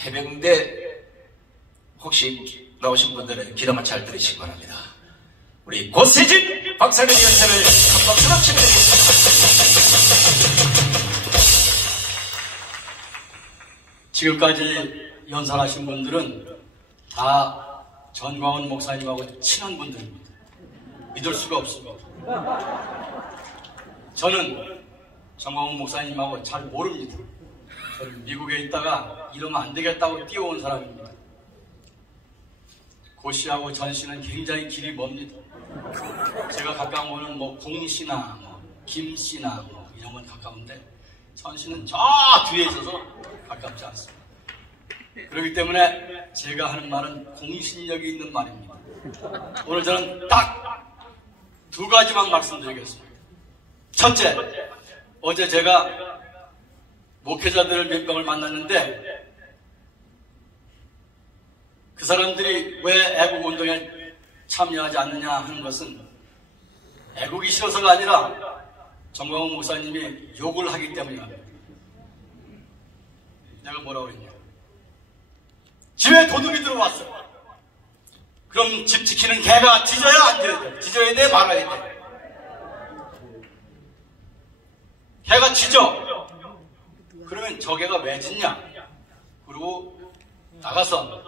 해병대 혹시 나오신 분들은 기도만 잘 들으시기 바랍니다. 우리 고세진 박사님 연설을 한 박수로 치러드리겠습니다. 지금까지 연설하신 분들은 다 전광훈 목사님하고 친한 분들입니다. 믿을 수가 없습니다. 저는 전광훈 목사님하고 잘 모릅니다. 저는 미국에 있다가 이러면 안 되겠다고 뛰어온 사람입니다. 고 씨하고 전 씨는 굉장히 길이 멉니다. 제가 가까운 거는 공 씨나 김 씨나 이런 건 가까운데 전 씨는 저 뒤에 있어서 가깝지 않습니다. 그렇기 때문에 제가 하는 말은 공신력이 있는 말입니다. 오늘 저는 딱 2가지만 말씀드리겠습니다. 첫째, 어제 제가 목회자들 몇 명을 만났는데 그 사람들이 왜 애국운동에 참여하지 않느냐 하는 것은 애국이 싫어서가 아니라 정광훈 목사님이 욕을 하기 때문이야. 내가 뭐라고 그랬냐? 집에 도둑이 들어왔어. 그럼 집 지키는 개가 짖어야 안 짖어야 돼? 짖어야 돼? 말아야 돼? 개가 짖어. 그러면 저 개가 왜 짖냐? 그리고 나가서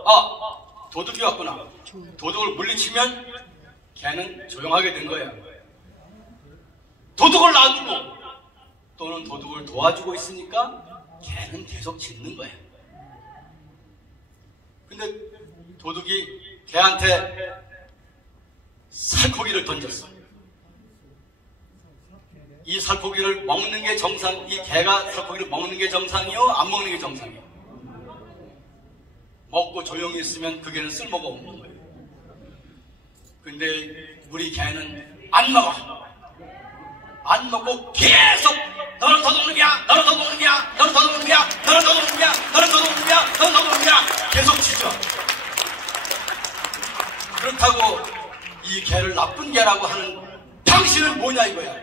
도둑이 왔구나. 도둑을 물리치면 개는 조용하게 된 거야. 도둑을 놔두고 또는 도둑을 도와주고 있으니까 개는 계속 짖는 거야. 근데 도둑이 개한테 살코기를 던졌어. 이 살코기를 먹는 게 정상, 이 개가 살코기를 먹는 게 정상이요? 안 먹는 게 정상이요? 먹고 조용히 있으면 그 개는 쓸모가 없는 거예요. 근데 우리 개는 안 먹어. 안 먹고 계속 너는 도둑놈이야, 너는 도둑놈이야, 너는 도둑놈이야, 너는 도둑놈이야, 너는 도둑놈이야, 너는 도둑놈이야 계속 짖어. 그렇다고 이 개를 나쁜 개라고 하는 당신은 뭐냐 이거야.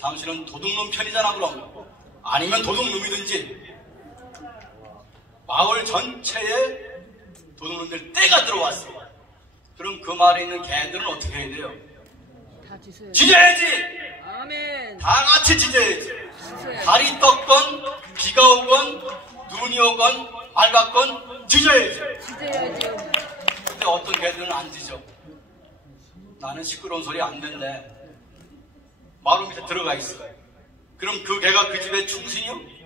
당신은 도둑놈 편이잖아. 그럼 아니면 도둑놈이든지. 마을 전체에 도둑놈들 떼가 들어왔어. 그럼 그 마을에 있는 개들은 어떻게 해야 돼요? 짖어야지. 아멘. 다 같이 짖어야지. 달이 떴건 비가 오건 눈이 오건 맑았건 짖어야지. 근데 어떤 개들은 안 짖어. 나는 시끄러운 소리 안 된대. 마루 밑에 들어가 있어. 그럼 그 개가 그 집의 충신이요?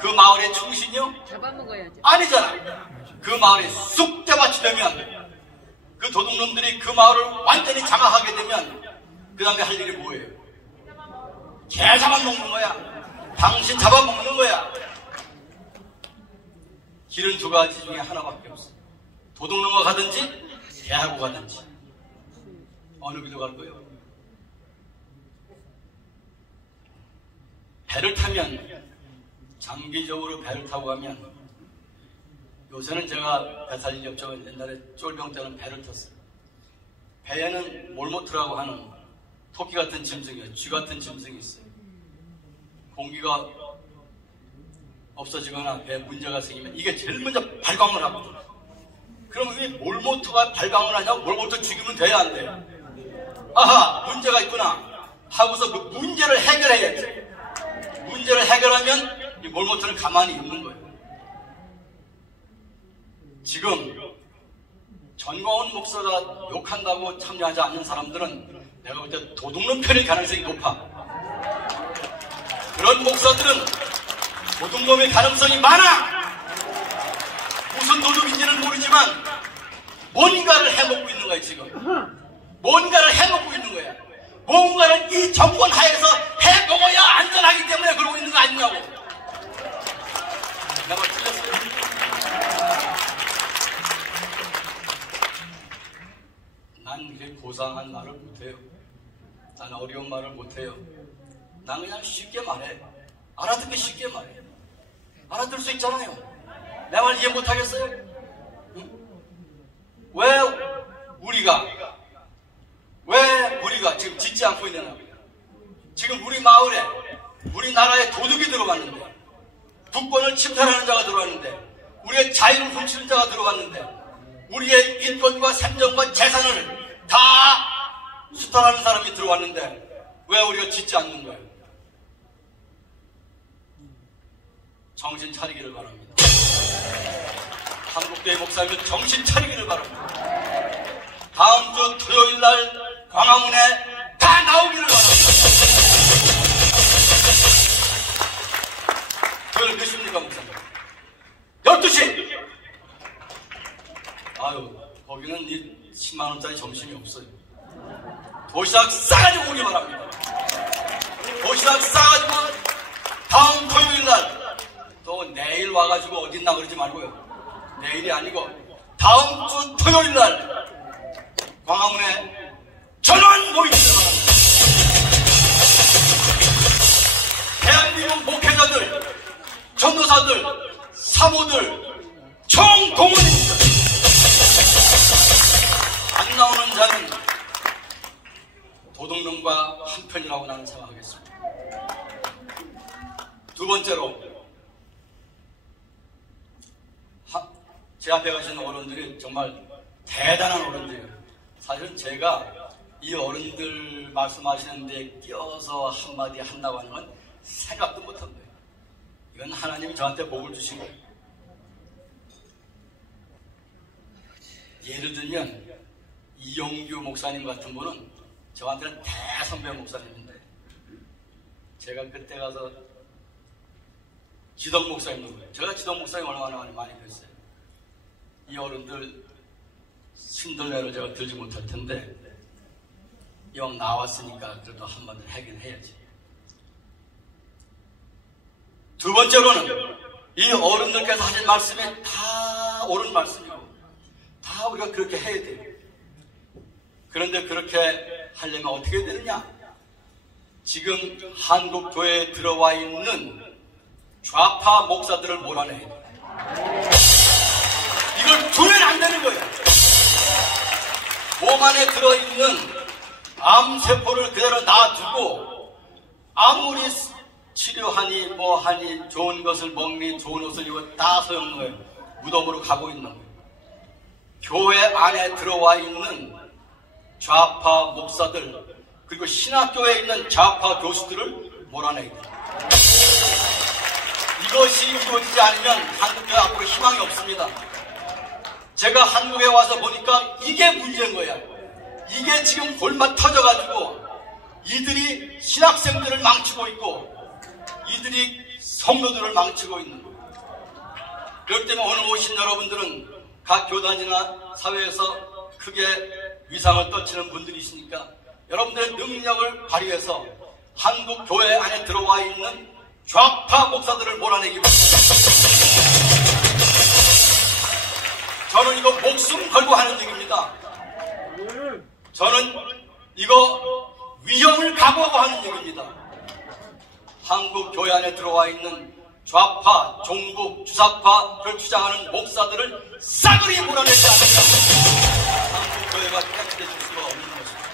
그 마을의 충신이요? 잡아먹어야지. 아니잖아. 그 마을에 쑥 대밭이 되면 그 도둑놈들이 그 마을을 완전히 장악하게 되면 그 다음에 할 일이 뭐예요? 개 잡아먹는 거야. 당신 잡아먹는 거야. 길은 두 가지 중에 하나밖에 없어. 도둑놈과 가든지 개하고 가든지. 어느 길로 갈 거예요? 배를 타면, 장기적으로 배를 타고 가면, 요새는 제가 배 탈 일이 없지만 옛날에 쫄병 때는 배를 탔어요. 배에는 몰모트라고 하는 토끼 같은 짐승이에요. 쥐 같은 짐승이 있어요. 공기가 없어지거나 배에 문제가 생기면 이게 제일 먼저 발광을 하거든요. 그럼 왜 몰모트가 발광을 하냐고? 몰모트 죽이면 돼야 안 돼요? 아하, 문제가 있구나 하고서 그 문제를 해결해야지. 문제를 해결하면 이 몰모트는 가만히 있는 거예요. 지금 전광훈 목사가 욕한다고 참여하지 않는 사람들은 내가 볼 때 도둑놈 편일 가능성이 높아. 그런 목사들은 도둑놈의 가능성이 많아. 무슨 도둑인지는 모르지만 뭔가를 해먹고 있는 거야. 지금 뭔가를 해먹고 있는 거야. 뭔가를 이 정권 하에서 해먹어야 안전하기 때문에 그러고 있는 거 아니냐고. 내가 틀렸어요. 난 이렇게 고상한 말을 못해요. 난 어려운 말을 못해요. 난 그냥 쉽게 말해. 알아듣기 쉽게 말해. 알아들 수 있잖아요. 내 말 이해 못하겠어요? 응? 왜 우리가 지금 짓지 않고 있느냐? 지금 우리 마을에, 우리나라에 도둑이 들어왔는데, 국권을 침탈하는 자가 들어왔는데, 우리의 자유를 훔치는 자가 들어왔는데, 우리의 인권과 생존과 재산을 다 수탈하는 사람이 들어왔는데 왜 우리가 짓지 않는 거예요? 정신 차리기를 바랍니다. 한국교회 목사님은 정신 차리기를 바랍니다. 다음 주 토요일 날 광화문에 다 나오기를 바랍니다. 토요일 몇 시입니까, 목사님? 12시! 아유, 거기는 이 10만원짜리 점심이 없어요. 도시락 싸가지고 오기 바랍니다. 도시락 싸가지고 다음 토요일날, 또 내일 와가지고 어딨나 그러지 말고요. 내일이 아니고 다음 주 토요일날 광화문에 전원 모이시기 바랍니다. 대한민국 목회자들, 전도사들, 사모들 총동원입니다. 안 나오는 불과 한편이라고 나는 생각하겠습니다. 두 번째로, 제 앞에 가신 어른들이 정말 대단한 어른들이에요. 사실은 제가 이 어른들 말씀하시는데 끼어서 한마디 한다고 하는 건 생각도 못한 거예요. 이건 하나님이 저한테 복을 주신 거예요. 예를 들면 이용규 목사님 같은 분은 저한테는 대선배 목사님인데, 제가 그때 가서 지덕 목사님, 제가 지덕 목사님 얼마나 많이 뵀어요. 이 어른들 신들매를 제가 들지 못할 텐데 영 나왔으니까 그래도 한마디 하긴 해야지. 두 번째로는 이 어른들께서 하신 말씀이 다 옳은 말씀이고 다 우리가 그렇게 해야 돼요. 그런데 그렇게 하려면 어떻게 되느냐? 지금 한국 교회에 들어와 있는 좌파 목사들을 몰아내야 돼요. 이걸 두면 안 되는 거예요. 몸 안에 들어있는 암세포를 그대로 놔두고 아무리 치료하니 뭐하니 좋은 것을 먹니 좋은 옷을 입어 다 소용없는 거예요. 무덤으로 가고 있는 거예요. 교회 안에 들어와 있는 좌파 목사들 그리고 신학교에 있는 좌파 교수들을 몰아내야 돼요. 이것이 이루어지지 않으면 한국교회 앞으로 희망이 없습니다. 제가 한국에 와서 보니까 이게 문제인 거야. 이게 지금 골마 터져가지고 이들이 신학생들을 망치고 있고 이들이 성도들을 망치고 있는 거예요. 그렇기 때문에 오늘 오신 여러분들은 각 교단이나 사회에서 크게 위상을 떨치는 분들이 있으니까 여러분들의 능력을 발휘해서 한국 교회 안에 들어와 있는 좌파 목사들을 몰아내기 바랍니다. 저는 이거 목숨 걸고 하는 얘기입니다. 저는 이거 위험을 각오하고 하는 얘기입니다. 한국 교회 안에 들어와 있는 좌파, 종북, 주사파를 주장하는 목사들을 싸그리 몰아내지 않으면 한국 교회가 깨끗해질 수가 없는 것입니다.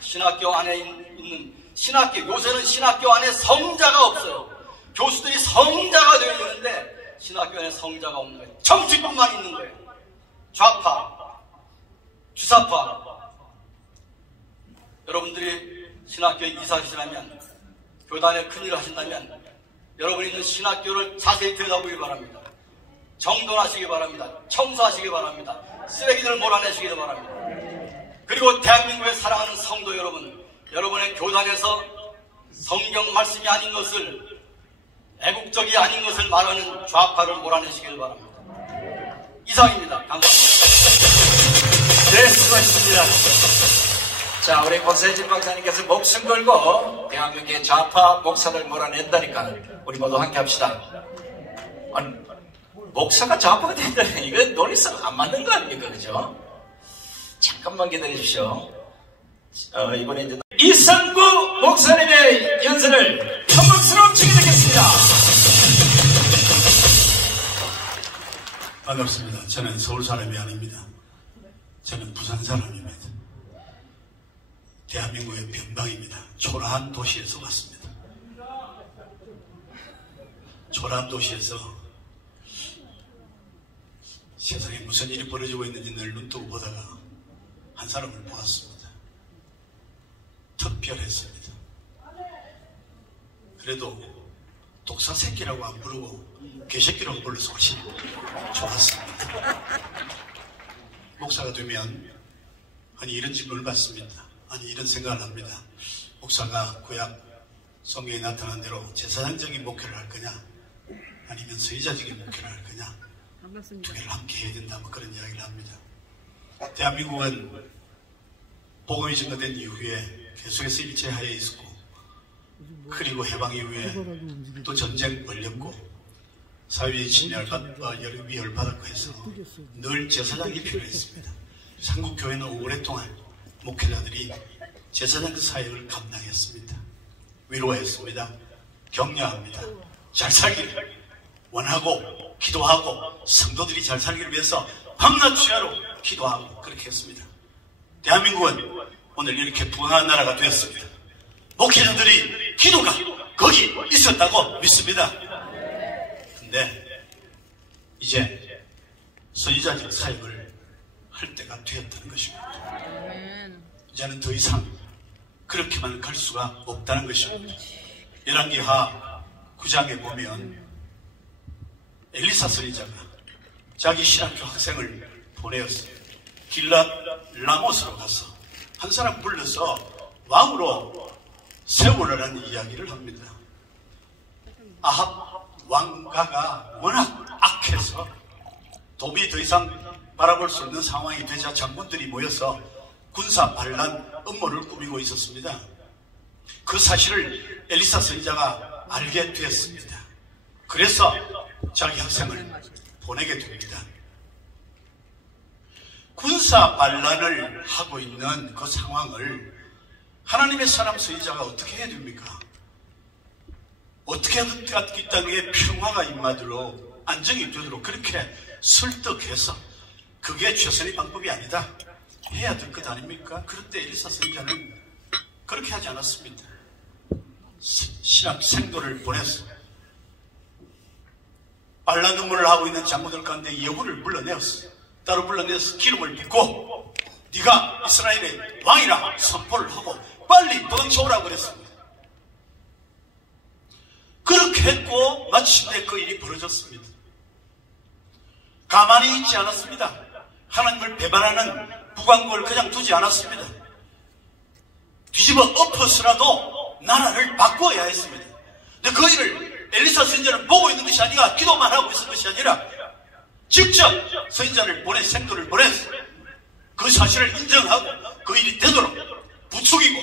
신학교 안에 있는 요새는 신학교 안에 성자가 없어요. 교수들이 성자가 되어야 되는데 신학교 안에 성자가 없는 거예요. 정치꾼만 있는 거예요. 좌파, 주사파. 여러분들이 신학교에 이사하시려면, 교단에 큰일을 하신다면 여러분이 있는 신학교를 자세히 들여다보기 바랍니다. 정돈하시기 바랍니다. 청소하시기 바랍니다. 쓰레기들을 몰아내시기 바랍니다. 그리고 대한민국에 사랑하는 성도 여러분, 여러분의 교단에서 성경 말씀이 아닌 것을, 애국적이 아닌 것을 말하는 좌파를 몰아내시길 바랍니다. 이상입니다. 감사합니다. 네, 수고하셨습니다. 자, 우리 권세진 박사님께서 목숨 걸고 대한민국의 좌파 목사를 몰아낸다니까 우리 모두 함께 합시다. 아니, 목사가 좌파가 된다니 이거 논리상 안 맞는 거 아닙니까? 그죠? 잠깐만 기다려 주십시오. 이번에 이제 이상구 목사님의 연설을 천박스러운 치게 되겠습니다. 반갑습니다. 저는 서울 사람이 아닙니다. 저는 부산 사람입니다. 대한민국의 변방입니다. 초라한 도시에서 왔습니다. 초라한 도시에서 세상에 무슨 일이 벌어지고 있는지 늘 눈뜨고 보다가 한 사람을 보았습니다. 특별했습니다. 그래도 독사 새끼라고 안 부르고 개새끼라고 불러서 훨씬 좋았습니다. 목사가 되면 아니 이런 질문을 받습니다. 아니 이런 생각을 합니다. 목사가 구약 성경에 나타난 대로 제사장적인 목회를 할 거냐 아니면 서의자적인 목회를 할 거냐 두 개를 함께 해야 된다 뭐 그런 이야기를 합니다. 대한민국은 복음이 증거된 이후에 계속해서 일제하에 있었고 그리고 해방 이후에 또 전쟁 벌렸고 사회의 침략을 위협받았고 해서 늘 제사장이 필요했습니다. 한국교회는 오랫동안 목회자들이 제사장 그 사역을 감당했습니다. 위로했습니다. 격려합니다. 잘 살기를 원하고 기도하고 성도들이 잘 살기를 위해서 밤낮 주야로 기도하고 그렇게 했습니다. 대한민국은 오늘 이렇게 부강한 나라가 되었습니다. 목회자들이 기도가 거기 있었다고 믿습니다. 근데 이제 선지자적 사역을 할 때가 되었다는 것입니다. 이제는 더 이상 그렇게만 갈 수가 없다는 것입니다. 열왕기하 9장에 보면 엘리사 선지자가 자기 신학교 학생을 보내었어요. 길랏 라모스로 가서 한 사람 불러서 왕으로 세우라는 이야기를 합니다. 아합 왕가가 워낙 악해서 도저히 더 이상 바라볼 수 없는 상황이 되자 장군들이 모여서 군사 반란 음모를 꾸미고 있었습니다. 그 사실을 엘리사 선지자가 알게 되었습니다. 그래서 자기 학생을 보내게 됩니다. 군사 반란을 하고 있는 그 상황을 하나님의 사람 선지자가 어떻게 해야 됩니까? 어떻게 이 땅에 평화가 임하도록 안정이 되도록 그렇게 설득해서 그게 최선의 방법이 아니다. 해야 될 것 아닙니까? 그런데 엘리사 선지자는 그렇게 하지 않았습니다. 신학 생도를 보내서 반란 음모를 하고 있는 장군들 가운데 여부를 불러내었어. 따로 불러내서 기름을 붓고 네가 이스라엘의 왕이라 선포를 하고 빨리 도망쳐오라고 그랬습니다. 그렇게 했고 마침내 그 일이 벌어졌습니다. 가만히 있지 않았습니다. 하나님을 배반하는 북왕국을 그냥 두지 않았습니다. 뒤집어 엎어서라도 나라를 바꾸어야 했습니다. 근데 그 일을 엘리사 선지자는 보고 있는 것이 아니라 기도만 하고 있는 것이 아니라 직접 선지자를 보내 생도를 보내서 그 사실을 인정하고 그 일이 되도록 부추기고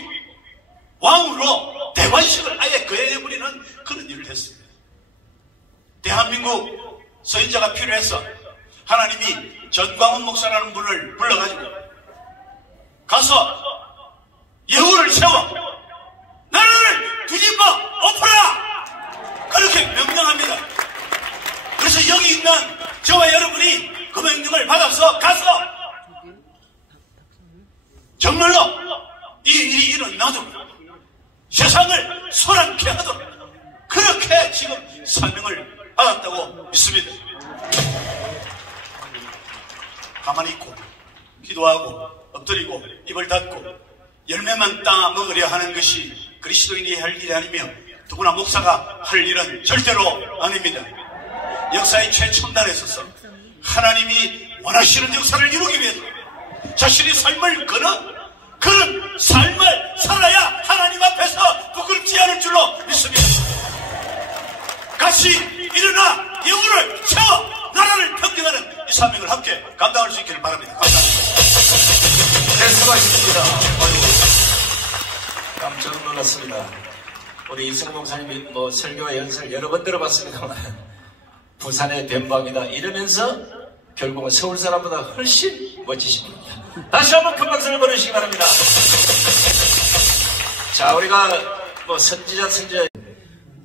왕으로 대관식을 아예 거해버리는 그런 일을 했습니다. 대한민국 선지자가 필요해서 하나님이 전광훈 목사라는 분을 불러가지고 가서 예후를 세워 나라를 뒤집어 엎어라! 그렇게 명령합니다. 그래서 여기 있는 저와 여러분이 그 명령을 받아서 가서 정말로 이 일이 일어나도록 세상을 소란케 하도록 그렇게 지금 사명을 받았다고 믿습니다. 가만히 있고 기도하고 엎드리고 입을 닫고 열매만 따 먹으려 하는 것이 그리스도인이 할 일이 아니며 누구나 목사가 할 일은 절대로 아닙니다. 역사의 최첨단에 있어서 하나님이 원하시는 역사를 이루기 위해서 자신의 삶을 거는 그런 삶을 살아야 하나님 앞에서 부끄럽지 않을 줄로 믿습니다. 같이 일어나 예후를 세워 나라를 평정하는 이 사명을 함께 감당할 수 있기를 바랍니다. 감사합니다. 네, 수고하셨습니다. 깜짝 놀랐습니다. 우리 이승우 목사님이 설교와 연설 여러 번 들어봤습니다만 부산의 변방이다 이러면서 결국은 서울 사람보다 훨씬 멋지십니다. 다시 한번 큰 박수를 보내주시기 바랍니다. 자, 우리가 선지자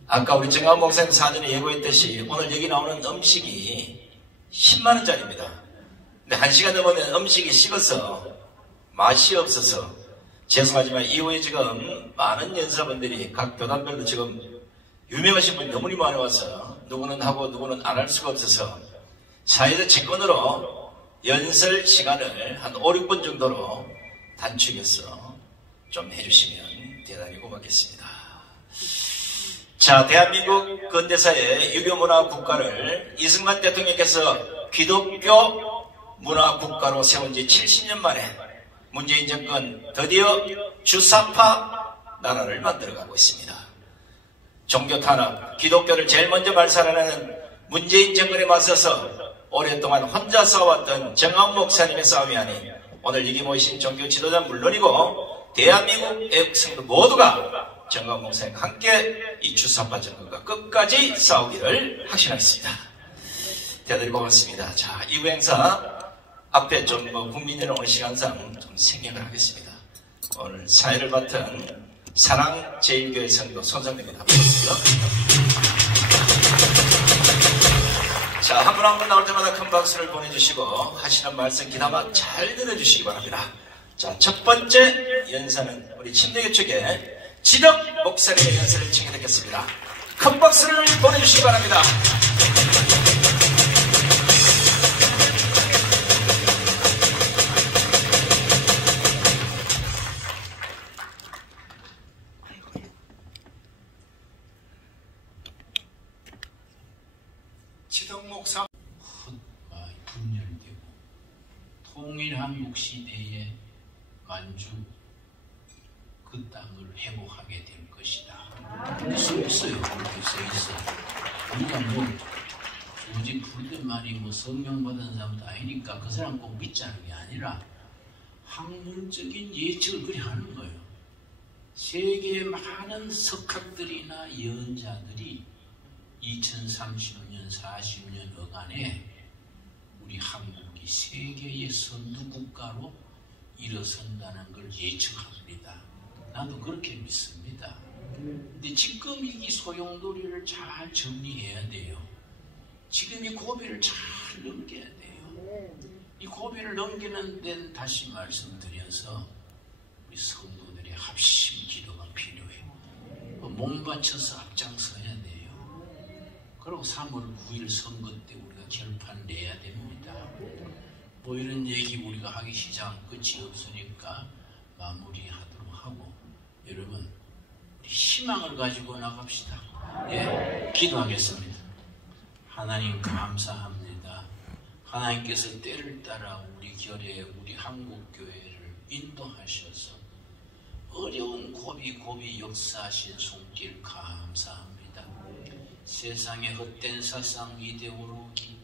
아까 우리 정광훈 목사님 사전에 예고했듯이 오늘 여기 나오는 음식이 10만원짜리입니다. 근데 1시간 넘으면 음식이 식어서 맛이 없어서 죄송하지만 이후에 지금 많은 연사분들이 각 교단별로 지금 유명하신 분이 너무 많이 와서 누구는 하고 누구는 안 할 수가 없어서 사회적 직권으로 연설 시간을 한 5, 6분 정도로 단축해서 좀 해주시면 대단히 고맙겠습니다. 자, 대한민국 근대사의 유교문화 국가를 이승만 대통령께서 기독교 문화 국가로 세운 지 70년 만에 문재인 정권 드디어 주사파 나라를 만들어가고 있습니다. 종교 탄압, 기독교를 제일 먼저 발산하는 문재인 정권에 맞서서 오랫동안 혼자 싸워왔던 정광훈 목사님의 싸움이 아닌 오늘 여기 모이신 종교 지도자 물론이고 대한민국 애국성도 모두가 정광훈 목사님과 함께 이 주사파 정권과 끝까지 싸우기를 확신하겠습니다. 대단히 고맙습니다. 자, 이후 행사 앞에 좀 국민여러분의 시간상 좀 생략을 하겠습니다. 오늘 사회를 맡은 사랑제일교회 성도 손상됩니다. 자, 한 분 한 분 나올 때마다 큰 박수를 보내주시고 하시는 말씀 귀담아 잘 들어주시기 바랍니다. 자, 첫 번째 연사는 우리 침례교 측의 지덕 목사님의 연사를 청해 듣겠습니다. 큰 박수를 보내주시기 바랍니다. 지덕 목사 분열되고 통일한국 시대의 만주 그 땅을 회복하게 될 것이다. 써 있어요. 그렇게 써 있어. 우리가 뭐 오직 부르듯만이 뭐 성령 받은 사람도 아니니까 그 사람 꼭 믿자는 게 아니라 학문적인 예측을 그리 하는 거예요. 세계의 많은 석학들이나 예언자들이 2030년, 40년 어간에 우리 한국이 세계의 선두 국가로 일어선다는 걸 예측합니다. 나도 그렇게 믿습니다. 근데 지금 이 소용돌이를 잘 정리해야 돼요. 지금 이 고비를 잘 넘겨야 돼요. 이 고비를 넘기는 데는 다시 말씀드려서 우리 성도들의 합심 기도가 필요해. 몸 바쳐서 앞장서야 돼요. 그리고 3월 9일 선거 때 우리가 결판 내야 됩니다. 뭐 이런 얘기 우리가 하기 시작한 끝이 없으니까 마무리하도록 하고, 여러분 우리 희망을 가지고 나갑시다. 예, 기도하겠습니다. 하나님 감사합니다. 하나님께서 때를 따라 우리 결에 우리 한국교회를 인도하셔서 어려운 고비 역사하신 손길 감사합니다. 세상의 헛된 사상, 이데올로기,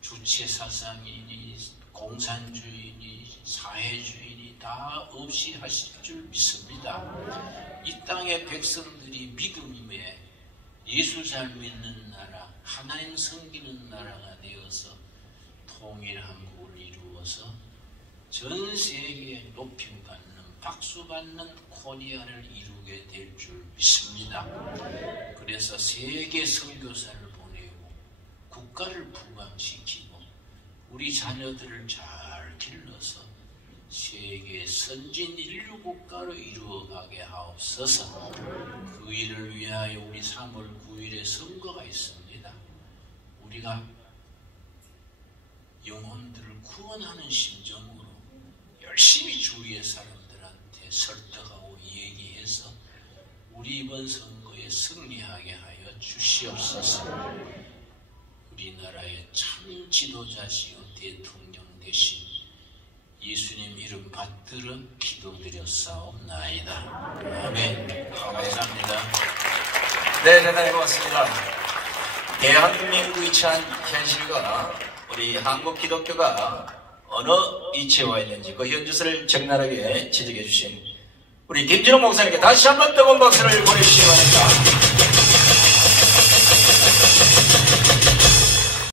주체 사상이니 공산주의니 사회주의니 다 없이 하실 줄 믿습니다. 이 땅의 백성들이 믿음에 예수 잘 믿는 나라, 하나님 섬기는 나라가 되어서 통일한국을 이루어서 전 세계에 높임받는, 박수받는 코리아를 이루게 될 줄 믿습니다. 그래서 세계 선교사를 보내고 국가를 부강시키고 우리 자녀들을 잘 길러서 세계 선진 인류 국가로 이루어가게 하옵소서. 그 일을 위하여 우리 3월 9일에 선거가 있습니다. 우리가 영혼들을 구원하는 심정으로 열심히 주위의 사람들한테 설득하고 얘기해서 우리 이번 선거에 승리하게 하여 주시옵소서. 우리나라의 참 지도자시오 대통령 되신 예수님 이름 받들어 기도드렸사옵나이다. 아멘. 감사합니다. 네, 대단히 고맙습니다. 대한민국의 처한 현실과 우리 한국 기독교가 어느 위치에 와 있는지 그 현주소를 적나라하게 지적해 주신 우리 김진홍 목사님께 다시 한번 뜨거운 박수를 보내주시기 바랍니다.